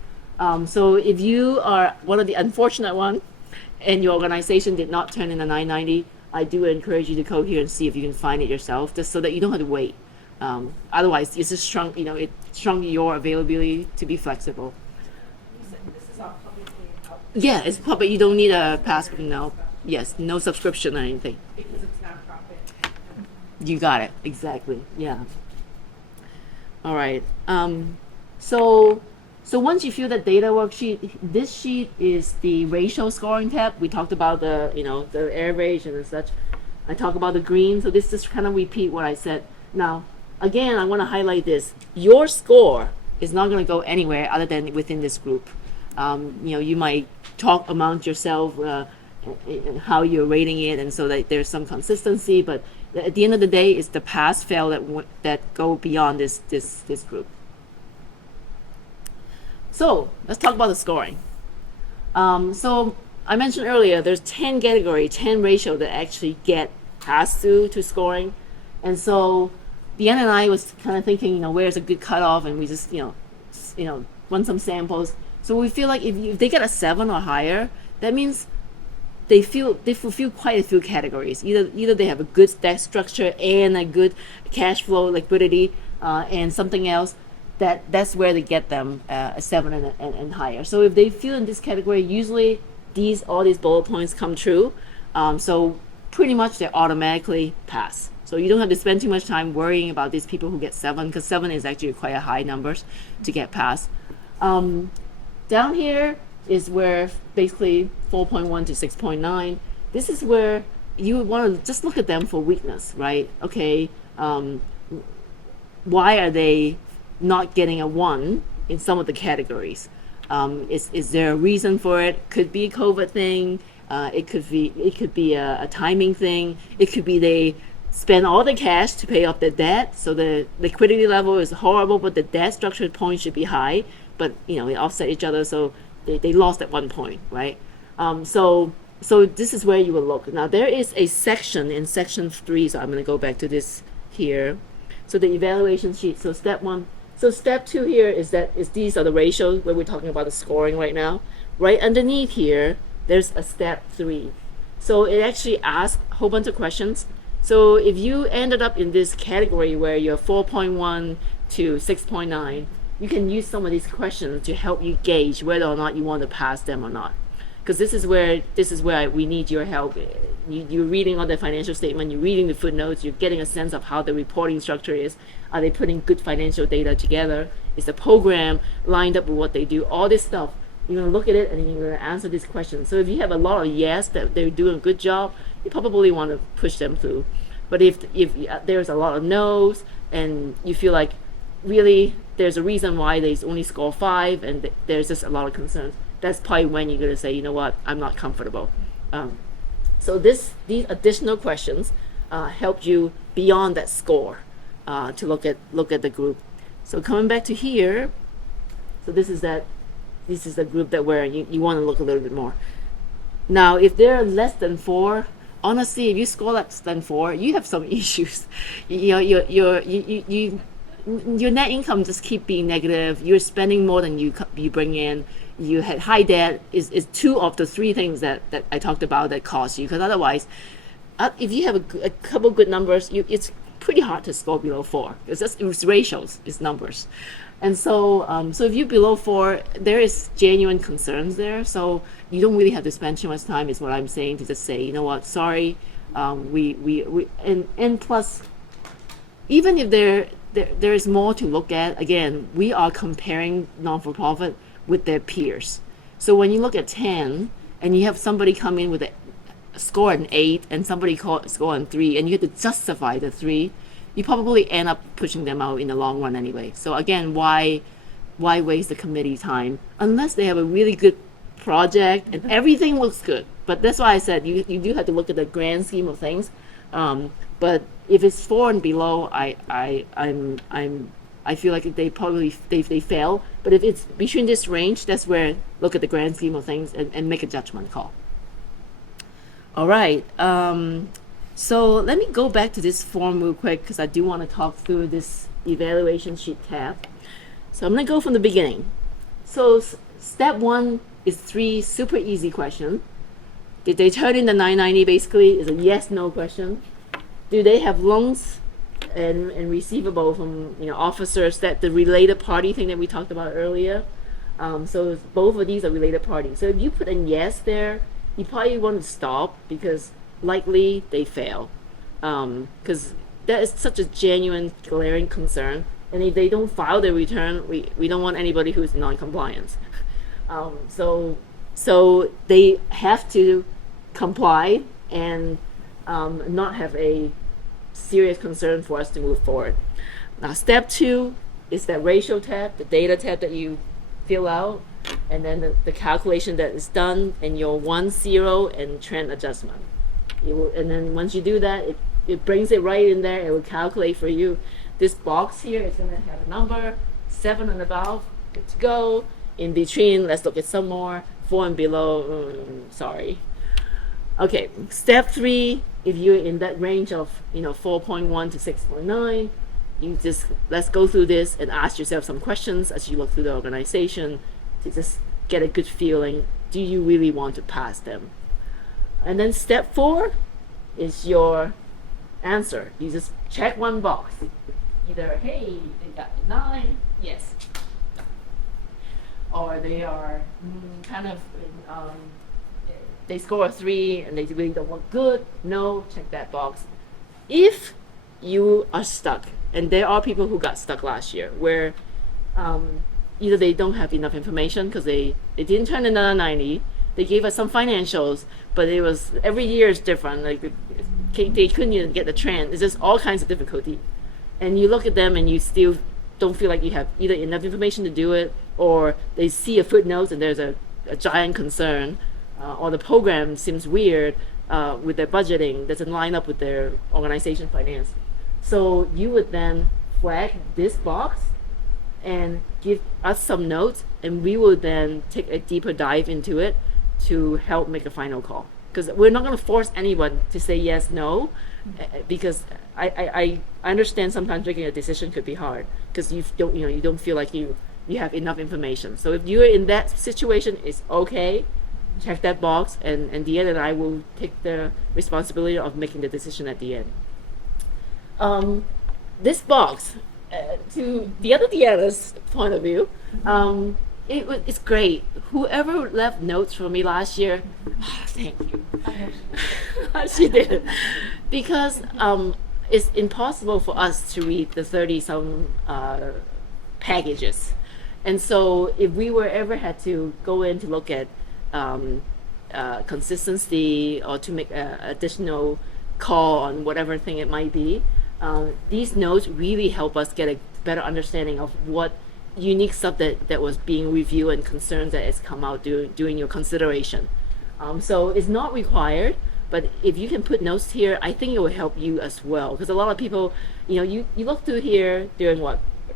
So if you are one of the unfortunate one, and your organization did not turn in a 990, I do encourage you to go here and see if you can find it yourself, just so that you don't have to wait. Otherwise, it's just shrunk. It shrunk your availability to be flexible. You said this is all publicly out Yeah, it's public. You don't need a password. No, yes, no subscription or anything. because it's nonprofit. You got it exactly. Yeah. All right. So once you fill that data worksheet, this sheet is the ratio scoring tab. We talked about the average and such. I talk about the green. So this just kind of repeat what I said. Now, again, I want to highlight this. Your score is not going to go anywhere other than within this group. You might talk among yourself how you're rating it, and so that there's some consistency. But at the end of the day, it's the pass fail that go beyond this group. So let's talk about the scoring. So I mentioned earlier, there's 10 category, 10 ratio that actually get passed through to scoring. And so Deanne and I was kind of thinking, where's a good cutoff, and we just, run some samples. So we feel like if they get a 7 or higher, that means they fulfill quite a few categories. Either they have a good debt structure and a good cash flow liquidity and something else. That's where they get them a 7 and higher. So if they feel in this category, usually all these bullet points come true. So pretty much they automatically pass. So you don't have to spend too much time worrying about these people who get 7, because 7 is actually quite a high numbers to get passed. Down here is where basically 4.1 to 6.9. This is where you want to just look at them for weakness, right? Okay, why are they not getting a 1 in some of the categories? Is there a reason for it? Could be a COVID thing. It could be a timing thing. It could be they spend all the cash to pay off the debt, so the liquidity level is horrible, but the debt structure point should be high. But they offset each other, so they lost at one point, right? So this is where you will look. Now there is a section in section 3, so I'm going to go back to this here. So the evaluation sheet. So step 1. So step 2 here is these are the ratios where we're talking about the scoring right now. Right underneath here, there's a step 3. So it actually asks a whole bunch of questions. So if you ended up in this category where you're 4.1 to 6.9, you can use some of these questions to help you gauge whether or not you want to pass them or not. Because this is where we need your help. You're reading all the financial statement, you're reading the footnotes, you're getting a sense of how the reporting structure is. Are they putting good financial data together? Is the program lined up with what they do? All this stuff. You're going to look at it and then you're going to answer these questions. So if you have a lot of yes, that they're doing a good job, you probably want to push them through. But if there's a lot of no's and you feel like really there's a reason why they only score 5 and there's just a lot of concerns, that's probably when you're going to say, you know what, I'm not comfortable. So these additional questions help you beyond that score to look at the group. So coming back to here, so this is the group that where you want to look a little bit more. Now, if they're less than 4, honestly, if you score less than 4, you have some issues. Your net income just keep being negative. You're spending more than you bring in. You had high debt. Is 2 of the 3 things that I talked about that cost you. Because otherwise, if you have a couple good numbers, it's pretty hard to score below 4. It's ratios, it's numbers. And so if you're below 4, there is genuine concerns there. So you don't really have to spend too much time, is what I'm saying, to just say, you know what, sorry, and plus, even if there is more to look at, again, we are comparing non-for-profit with their peers. So when you look at 10 and you have somebody come in with a score an 8 and somebody score an 3 and you have to justify the 3, you probably end up pushing them out in the long run anyway. So again, why waste the committee time unless they have a really good project and everything looks good? But that's why I said you do have to look at the grand scheme of things. But if it's 4 and below, I feel like they probably they fail. But if it's between this range, that's where look at the grand scheme of things and make a judgment call. All right. So let me go back to this form real quick because I do want to talk through this evaluation sheet tab. So I'm going to go from the beginning. So step 1 is 3 super easy questions. Did they turn in the 990? Basically, is a yes/no question. Do they have loans and receivable from officers, that the related party thing that we talked about earlier? So both of these are related parties. So if you put a yes there, you probably want to stop because likely they fail, because that is such a genuine glaring concern. And if they don't file their return, we don't want anybody who's non-compliant. So they have to comply and not have a serious concern for us to move forward. Now, step 2 is that ratio tab, the data tab that you fill out, and then the calculation that is done, and your 1, 0, and trend adjustment. And then once you do that, it brings it right in there. It will calculate for you. This box here is going to have a number, 7 and above, good to go. In between, let's look at some more. 4 and below, sorry. Okay, step 3, if you're in that range of 4.1 to 6.9, let's go through this and ask yourself some questions as you look through the organization to just get a good feeling. Do you really want to pass them? And then step 4 is your answer. You just check one box. Either, hey, they got 9, yes. Or they are they score a 3 and they really don't look good, no, check that box. If you are stuck, and there are people who got stuck last year, where either they don't have enough information because they didn't turn in 90. They gave us some financials, but it was every year is different. Like they couldn't even get the trend. It's just all kinds of difficulty. And you look at them and you still don't feel like you have either enough information to do it, or they see a footnote and there's a giant concern, or the program seems weird with their budgeting, doesn't line up with their organization finance. So you would then flag this box and give us some notes, and we will then take a deeper dive into it to help make a final call. Because we're not going to force anyone to say yes, no, because I understand sometimes making a decision could be hard because you don't feel like you have enough information. So if you're in that situation, it's okay. Check that box, and Deanne and I will take the responsibility of making the decision at the end. This box, to the other Deanna's point of view, it's great. Whoever left notes for me last year, thank you. She did. Because it's impossible for us to read the 30-some packages. And so if we were ever had to go in to look at consistency or to make an additional call on whatever thing it might be, these notes really help us get a better understanding of what unique stuff that was being reviewed and concerns that has come out during your consideration. So it's not required, but if you can put notes here, I think it will help you as well. Because a lot of people, you look through here during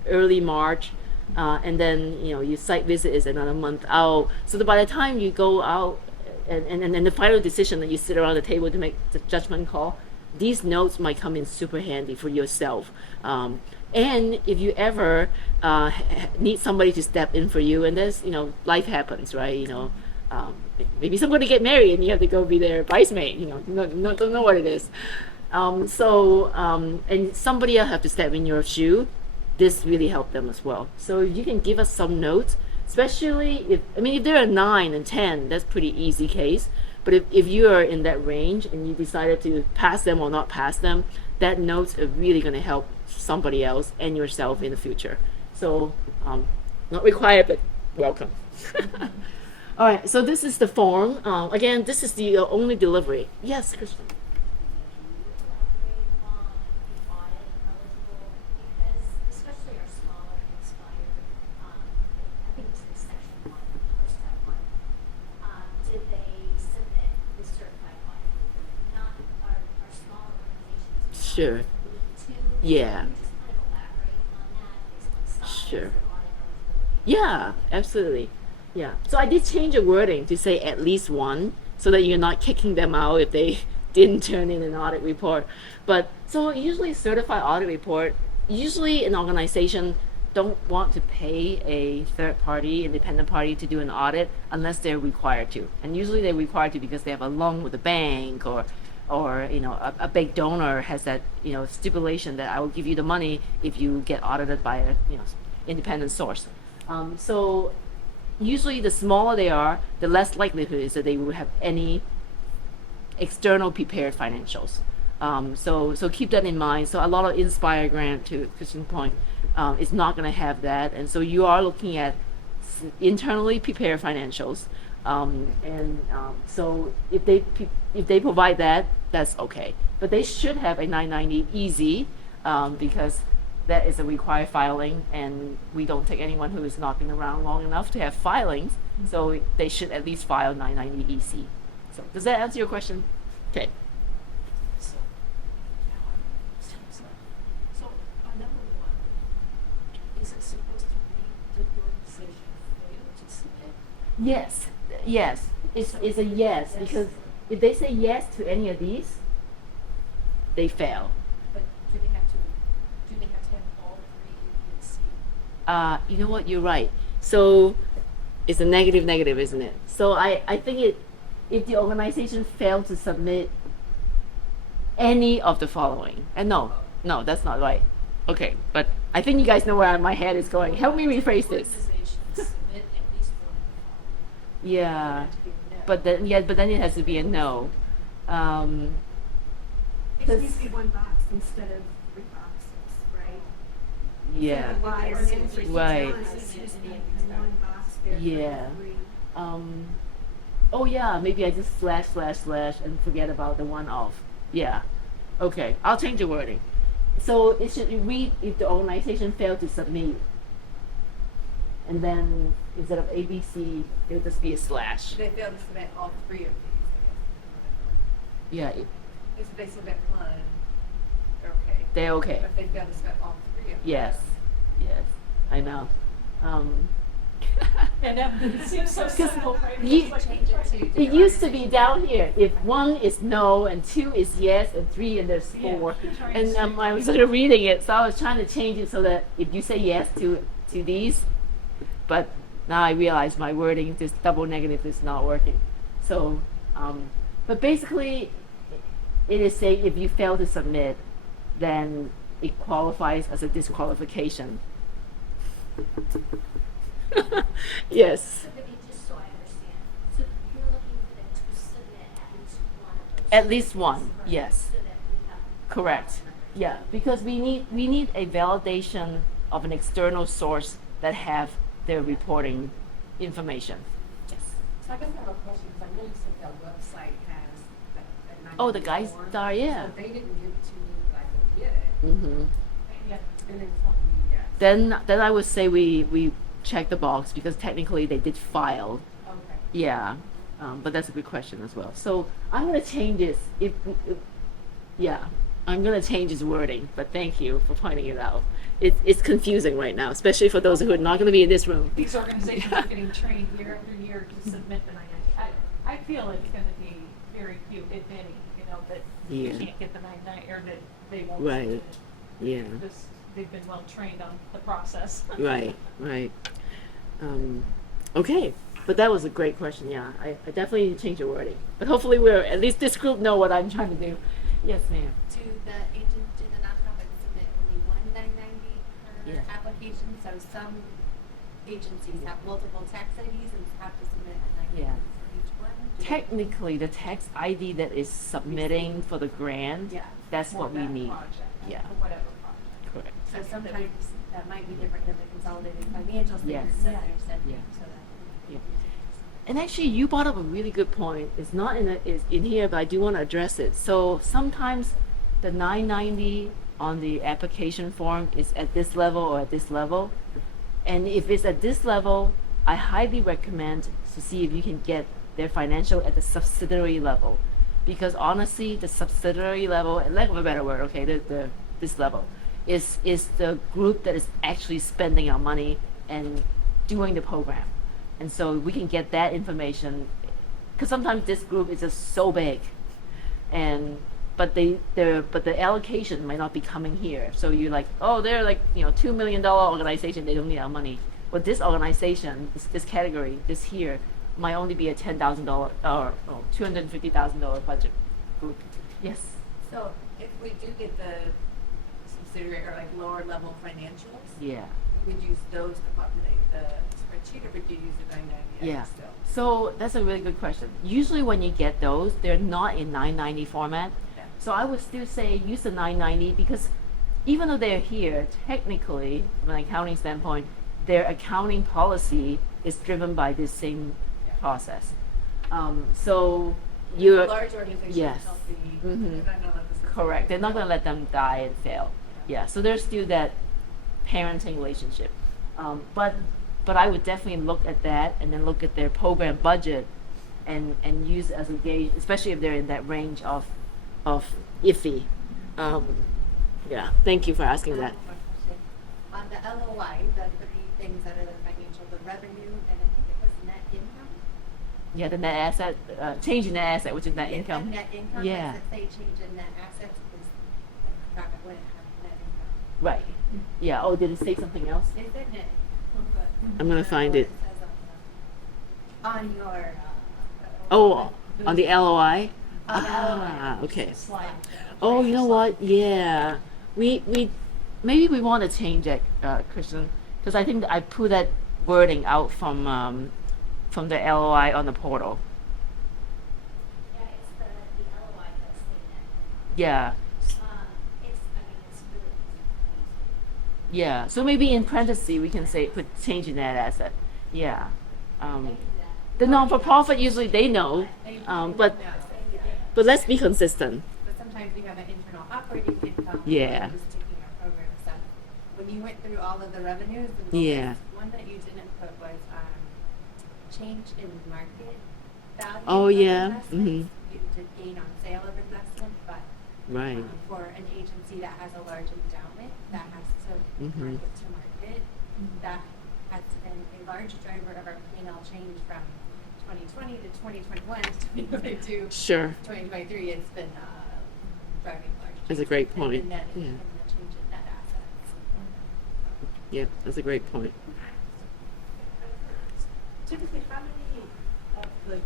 early March, and then your site visit is another month out. So that by the time you go out and the final decision that you sit around the table to make the judgment call, these notes might come in super handy for yourself. And if you ever need somebody to step in for you, and there's life happens, right? Maybe somebody get married and you have to go be their bridesmaid. Don't know what it is. And somebody else have to step in your shoe. This really helped them as well. So if you can give us some notes, especially if they're a 9 and 10, that's pretty easy case. But if you are in that range and you decided to pass them or not pass them, that notes are really going to help somebody else and yourself in the future. So not required, but welcome. All right, so this is the form. Again, this is the only delivery. Yes, Kristen. Sure. Yeah. Sure. Yeah, absolutely. Yeah. So I did change the wording to say at least one, so that you're not kicking them out if they didn't turn in an audit report. But so usually certified audit report, usually an organization don't want to pay a third party, independent party to do an audit unless they're required to. And usually they're required to because they have a loan with a bank, or a big donor has that stipulation that I will give you the money if you get audited by a independent source. So usually the smaller they are, the less likelihood is that they will have any external prepared financials. So keep that in mind. So a lot of Inspire grant, to Christian's point, is not going to have that, and so you are looking at internally prepared financials. So if they provide that, that's okay. But they should have a 990 easy, because that is a required filing, and we don't take anyone who has not been around long enough to have filings. So they should at least file 990 EC. So does that answer your question? Okay. So on number one, is it supposed to read the organization fail to submit? Yes. It's a yes, because if they say yes to any of these, they fail. But do they have to have all three A, B, and C? You know what? You're right. So it's a negative, isn't it? So I think if the organization failed to submit any of the following, and no, that's not right. Okay, but I think you guys know where my head is going. Help me rephrase this. Organizations submit at least one of the following. Yeah, To be a no. but then it has to be a no. It needs to be one box instead of 3 boxes, right? Yeah. Right. Yeah. Oh yeah, maybe I just slash and forget about the one off. Yeah. Okay, I'll change the wording. So it should read if the organization failed to submit, and then instead of ABC, it would just be a slash. They fail to submit all three of these, Yeah, I guess. If they submit one, they're okay. they're okay. But if they fail to submit all three of them. Yes, yes, I know. And that seems so simple, right? you- It's like- Change it to. It used to be down here. If one is no, and two is yes, and three, and there's four. Yeah. And I was sort of reading it, so I was trying to change it so that if you say yes to these, but now I realize my wording, this double negative, is not working. So, but basically, it is saying if you fail to submit, then it qualifies as a disqualification. Yes. So maybe just so I understand, so you're looking for them to submit at least one of those. At least one, yes. So that we have. Correct. Yeah, because we need a validation of an external source that have their reporting information. Yes. So I guess I have a question, because I noticed that the website has that Oh, the guide form. star, yeah. So they didn't give it to me, but I go get it, Mm-hmm. Yeah. and then told me yes. Then I would say we check the box because technically they did file. Okay. Yeah, but that's a good question as well. So I'm gonna change this. Yeah, I'm gonna change his wording. But thank you for pointing it out. It's confusing right now, especially for those who are not gonna be in this room. These organizations are getting trained year after year to submit the 990. I feel it's gonna be very few, if any, that you Yeah. can't get the 990, or that they won't Right. submit it. Yeah. Because they've been well trained on the process. Right. Okay, but that was a great question. Yeah, I definitely need to change the wording. But hopefully, at least this group know what I'm trying to do. Yes, ma'am. Do the nonprofits submit only one 990 per Yeah. application? So some agencies have multiple tax IDs and have to submit a 990 Yeah. for each one? Do they- Technically, the tax ID that is submitting for the grant, Yeah. that's For what we that need. project, Yeah. For whatever project. Correct. So sometimes that might be different than the consolidated financial statements Yes. that they're sending, Yeah. so that. Yeah. And actually, you brought up a really good point. It's not is in here, but I do want to address it. So sometimes the 990 on the application form is at this level or at this level. And if it's at this level, I highly recommend to see if you can get their financial at the subsidiary level. Because honestly, the subsidiary level, and lack of a better word, okay, this level, is the group that is actually spending our money and doing the program. And so we can get that information, because sometimes this group is just so big, but the allocation might not be coming here. So you're like, oh, they're like $2 million organization, they don't need our money. But this organization, this category, this here, might only be a $10,000 or $250,000 budget group. Yes. So if we do get the subsidiary or like lower level financials, Yeah. we would use those to populate the spreadsheet, or would you use the 990 Yeah. still? So that's a really good question. Usually when you get those, they're not in 990 format. Yeah. So I would still say use the 990 because even though they're here, technically, from an accounting standpoint, their accounting policy is driven by this same Yeah. process. So you're Large organizations, yes. healthy, Mhm. they're not gonna let the correct. They're not going to let them die and fail. Yeah. So there's still that parenting relationship. But I would definitely look at that and then look at their program budget and use it as a gauge, especially if they're in that range of iffy. Yeah. Thank you for asking that. On the LOI, the three things that are the financial, the revenue, and I think it was net income. Yeah, the net asset, change in net asset, which is net Yeah, income. Net income, Yeah. does it say change in net assets, because I forgot what it had net income. Right. Yeah. Oh, did it say something else? Is it net? I'm gonna find it. says on your. Oh, on the LOI. On the Ah, LOI. okay. Slide. Oh, you know what? Yeah, we maybe we want to change it, Christian, because I think I put that wording out from the LOI on the portal. Yeah, it's the LOI does say that. Yeah, It's, I mean, it's really easy Yeah, so maybe in parentheses, we can say, put change in that asset. Yeah. The non-for-profit, usually they know, but let's be consistent. But sometimes we have an internal operating income. Yeah. Just taking our program stuff. When you went through all of the revenues, the Yeah. one that you didn't put was change in market value. Oh, of yeah. investments. You did gain on sale of investment, but Right. for an agency that has a large endowment that has to Mhm. market to market, that has been a large driver of our P&L change from 2020 to 2021 to 2022. Sure. 2023, it's been driving large. That's a great change in point. the net Yeah. income and the change in net assets. Yeah, that's a great point. Typically, how many of the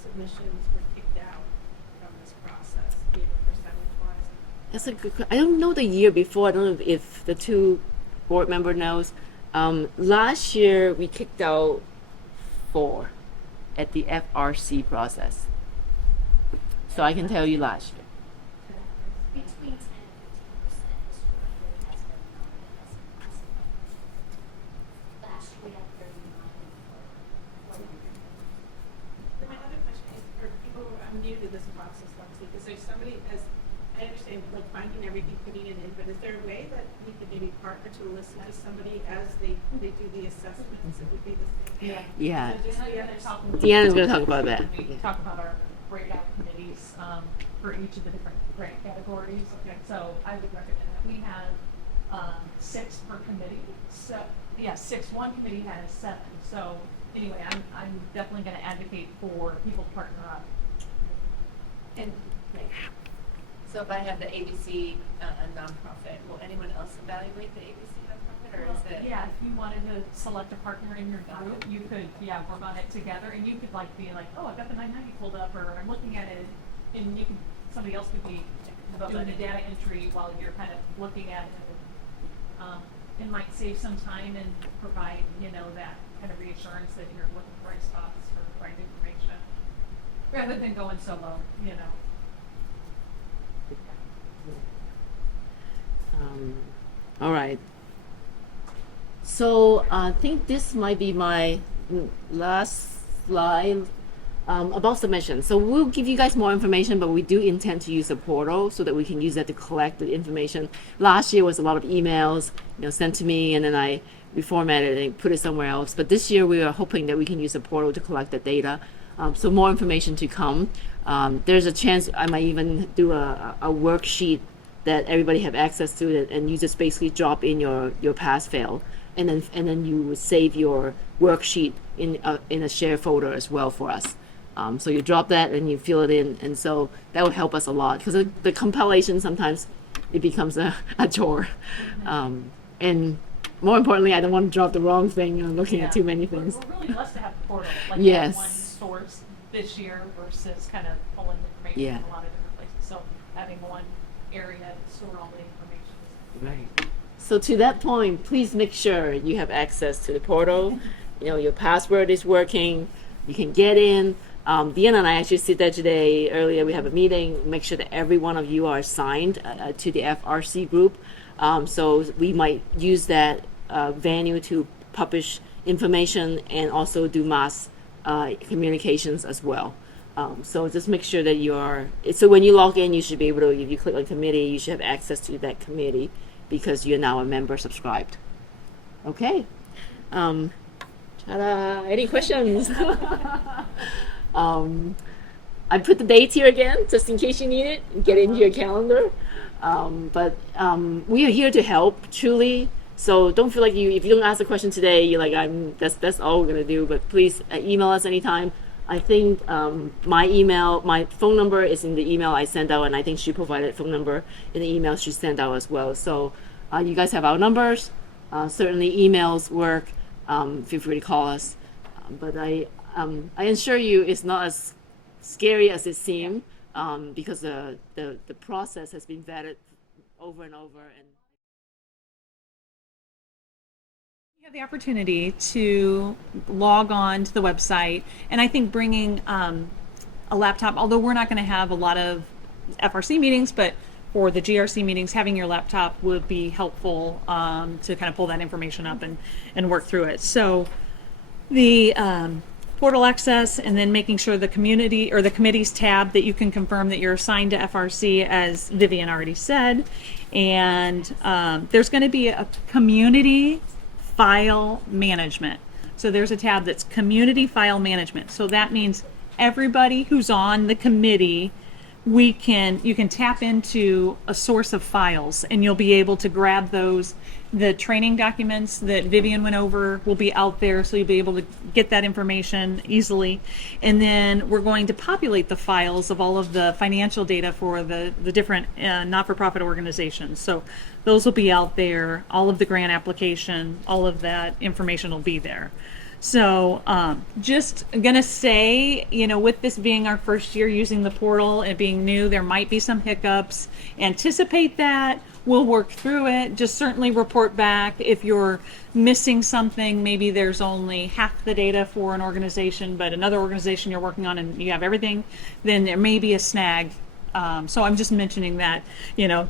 submissions were kicked out from this process, you know, percentage-wise? That's a good. I don't know the year before. I don't know if the two board member knows. Last year we kicked out 4 at the FRC process. So I can tell you last year. Between 10 and 15% is what really has been last year we had 39 for Then my other question is, for people, I'm new to this process, Lexi, is there somebody, as, I understand, like, finding everything, putting it in, but is there a way that we could maybe partner to listen to somebody as they do the assessments? It would be the same. Yeah. Yeah. So just And we I'm gonna talk- Deanne's gonna talk about that. We talk about our breakout committees, for each of the different grant categories. Okay. So I would recommend that we have, 6 per committee. So, yeah, 6, one committee has 7. So anyway, I'm definitely gonna advocate for people to partner up. And so if I have the ABC nonprofit, will anyone else evaluate the ABC nonprofit, or is it? Yeah, if you wanted to select a partner in your group, you could, work on it together, and you could be like, oh, I've got the 990 pulled up, or I'm looking at it, and somebody else could be doing the data entry while you're kind of looking at it. It might save some time and provide, that kind of reassurance that you're looking for right spots for the right information, rather than going solo, All right. So I think this might be my last slide about submission. So we'll give you guys more information, but we do intend to use a portal so that we can use that to collect the information. Last year was a lot of emails, sent to me, and then I reformatted it and put it somewhere else. But this year we are hoping that we can use a portal to collect the data. So more information to come. There's a chance I might even do a worksheet that everybody have access to it, and you just basically drop in your pass fail, and then you would save your worksheet in a shared folder as well for us. So you drop that and you fill it in, and so that would help us a lot, because the compilation sometimes it becomes a chore, and more importantly, I don't want to drop the wrong thing looking at too many things. We're really blessed to have the portal, like Yes. one source this year versus kind of pulling information Yeah. from a lot of different places. So having one area to store all the information is Right. So to that point, please make sure you have access to the portal. Your password is working. You can get in. Deanne and I actually sit there today. Earlier, we have a meeting. Make sure that every one of you are signed to the FRC group. So we might use that venue to publish information and also do mass communications as well. So just make sure that you are. So when you log in, you should be able to. If you click on committee, you should have access to that committee because you're now a member subscribed. Okay. Ta-da! Any questions? I put the dates here again, just in case you need it. Get it into your calendar. But we are here to help, truly. So don't feel like if you don't ask a question today, you're like, that's all we're gonna do. But please email us anytime. I think my phone number is in the email I sent out, and I think she provided a phone number in the email she sent out as well. So you guys have our numbers. Certainly emails work. Feel free to call us. But I assure you it's not as scary as it seems, because the process has been vetted over and over. And You have the opportunity to log on to the website, and I think bringing a laptop, although we're not going to have a lot of FRC meetings, but for the GRC meetings, having your laptop would be helpful to kind of pull that information up and work through it. So the portal access, and then making sure the community or the committees tab that you can confirm that you're assigned to FRC, as Vivian already said. And there's going to be a community file management. So there's a tab that's community file management. So that means everybody who's on the committee, you can tap into a source of files, and you'll be able to grab those. The training documents that Vivian went over will be out there, so you'll be able to get that information easily. And then we're going to populate the files of all of the financial data for the different not-for-profit organizations. So those will be out there. All of the grant application, all of that information will be there. So just gonna say, with this being our first year using the portal and being new, there might be some hiccups. Anticipate that. We'll work through it. Just certainly report back if you're missing something. Maybe there's only half the data for an organization, but another organization you're working on and you have everything, then there may be a snag. So I'm just mentioning that,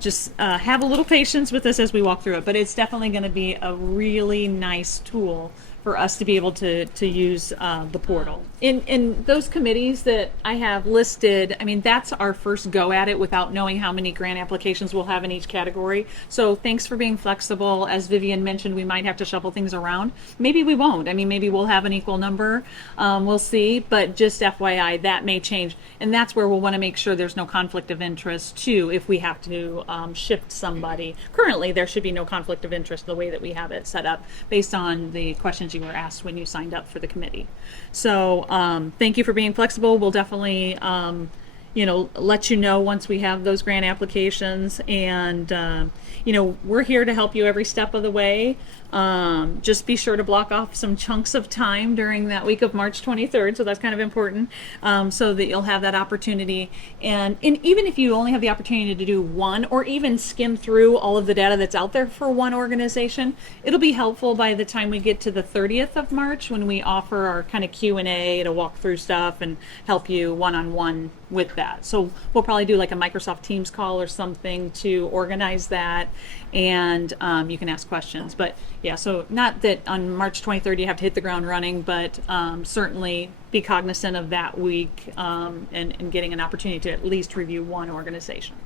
just have a little patience with us as we walk through it. But it's definitely going to be a really nice tool for us to be able to use the portal. In those committees that I have listed, I mean, that's our first go at it without knowing how many grant applications we'll have in each category. So thanks for being flexible. As Vivian mentioned, we might have to shuffle things around. Maybe we won't. I mean, maybe we'll have an equal number. We'll see. But just FYI, that may change. And that's where we'll want to make sure there's no conflict of interest too if we have to shift somebody. Currently, there should be no conflict of interest the way that we have it set up based on the questions you were asked when you signed up for the committee. So thank you for being flexible. We'll definitely let you know once we have those grant applications, and we're here to help you every step of the way. Just be sure to block off some chunks of time during that week of March 23rd, so that's kind of important, so that you'll have that opportunity. And even if you only have the opportunity to do one, or even skim through all of the data that's out there for one organization, it'll be helpful by the time we get to the 30th of March, when we offer our kind of Q&A to walk through stuff and help you one-on-one with that. So we'll probably do like a Microsoft Teams call or something to organize that, and you can ask questions. But yeah, so not that on March 23rd you have to hit the ground running, but certainly be cognizant of that week, and getting an opportunity to at least review one organization.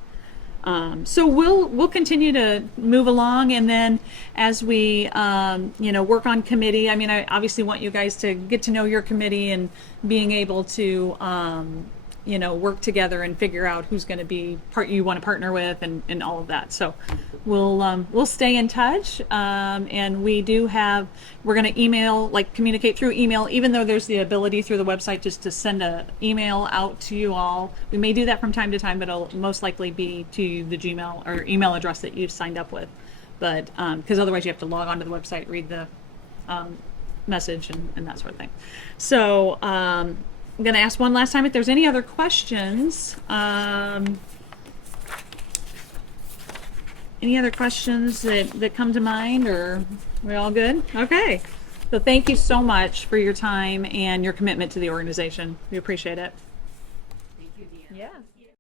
So we'll continue to move along, and then as we work on committee, I mean, I obviously want you guys to get to know your committee and being able to work together and figure out who's going to be you want to partner with, and all of that. So we'll stay in touch, and we're going to communicate through email, even though there's the ability through the website just to send an email out to you all. We may do that from time to time, but it'll most likely be to the Gmail or email address that you've signed up with. But because otherwise you have to log onto the website, read the message and that sort of thing. So I'm going to ask one last time if there's any other questions. Any other questions that come to mind, or we're all good? Okay. So thank you so much for your time and your commitment to the organization. We appreciate it. Thank you, Deanne. Yeah.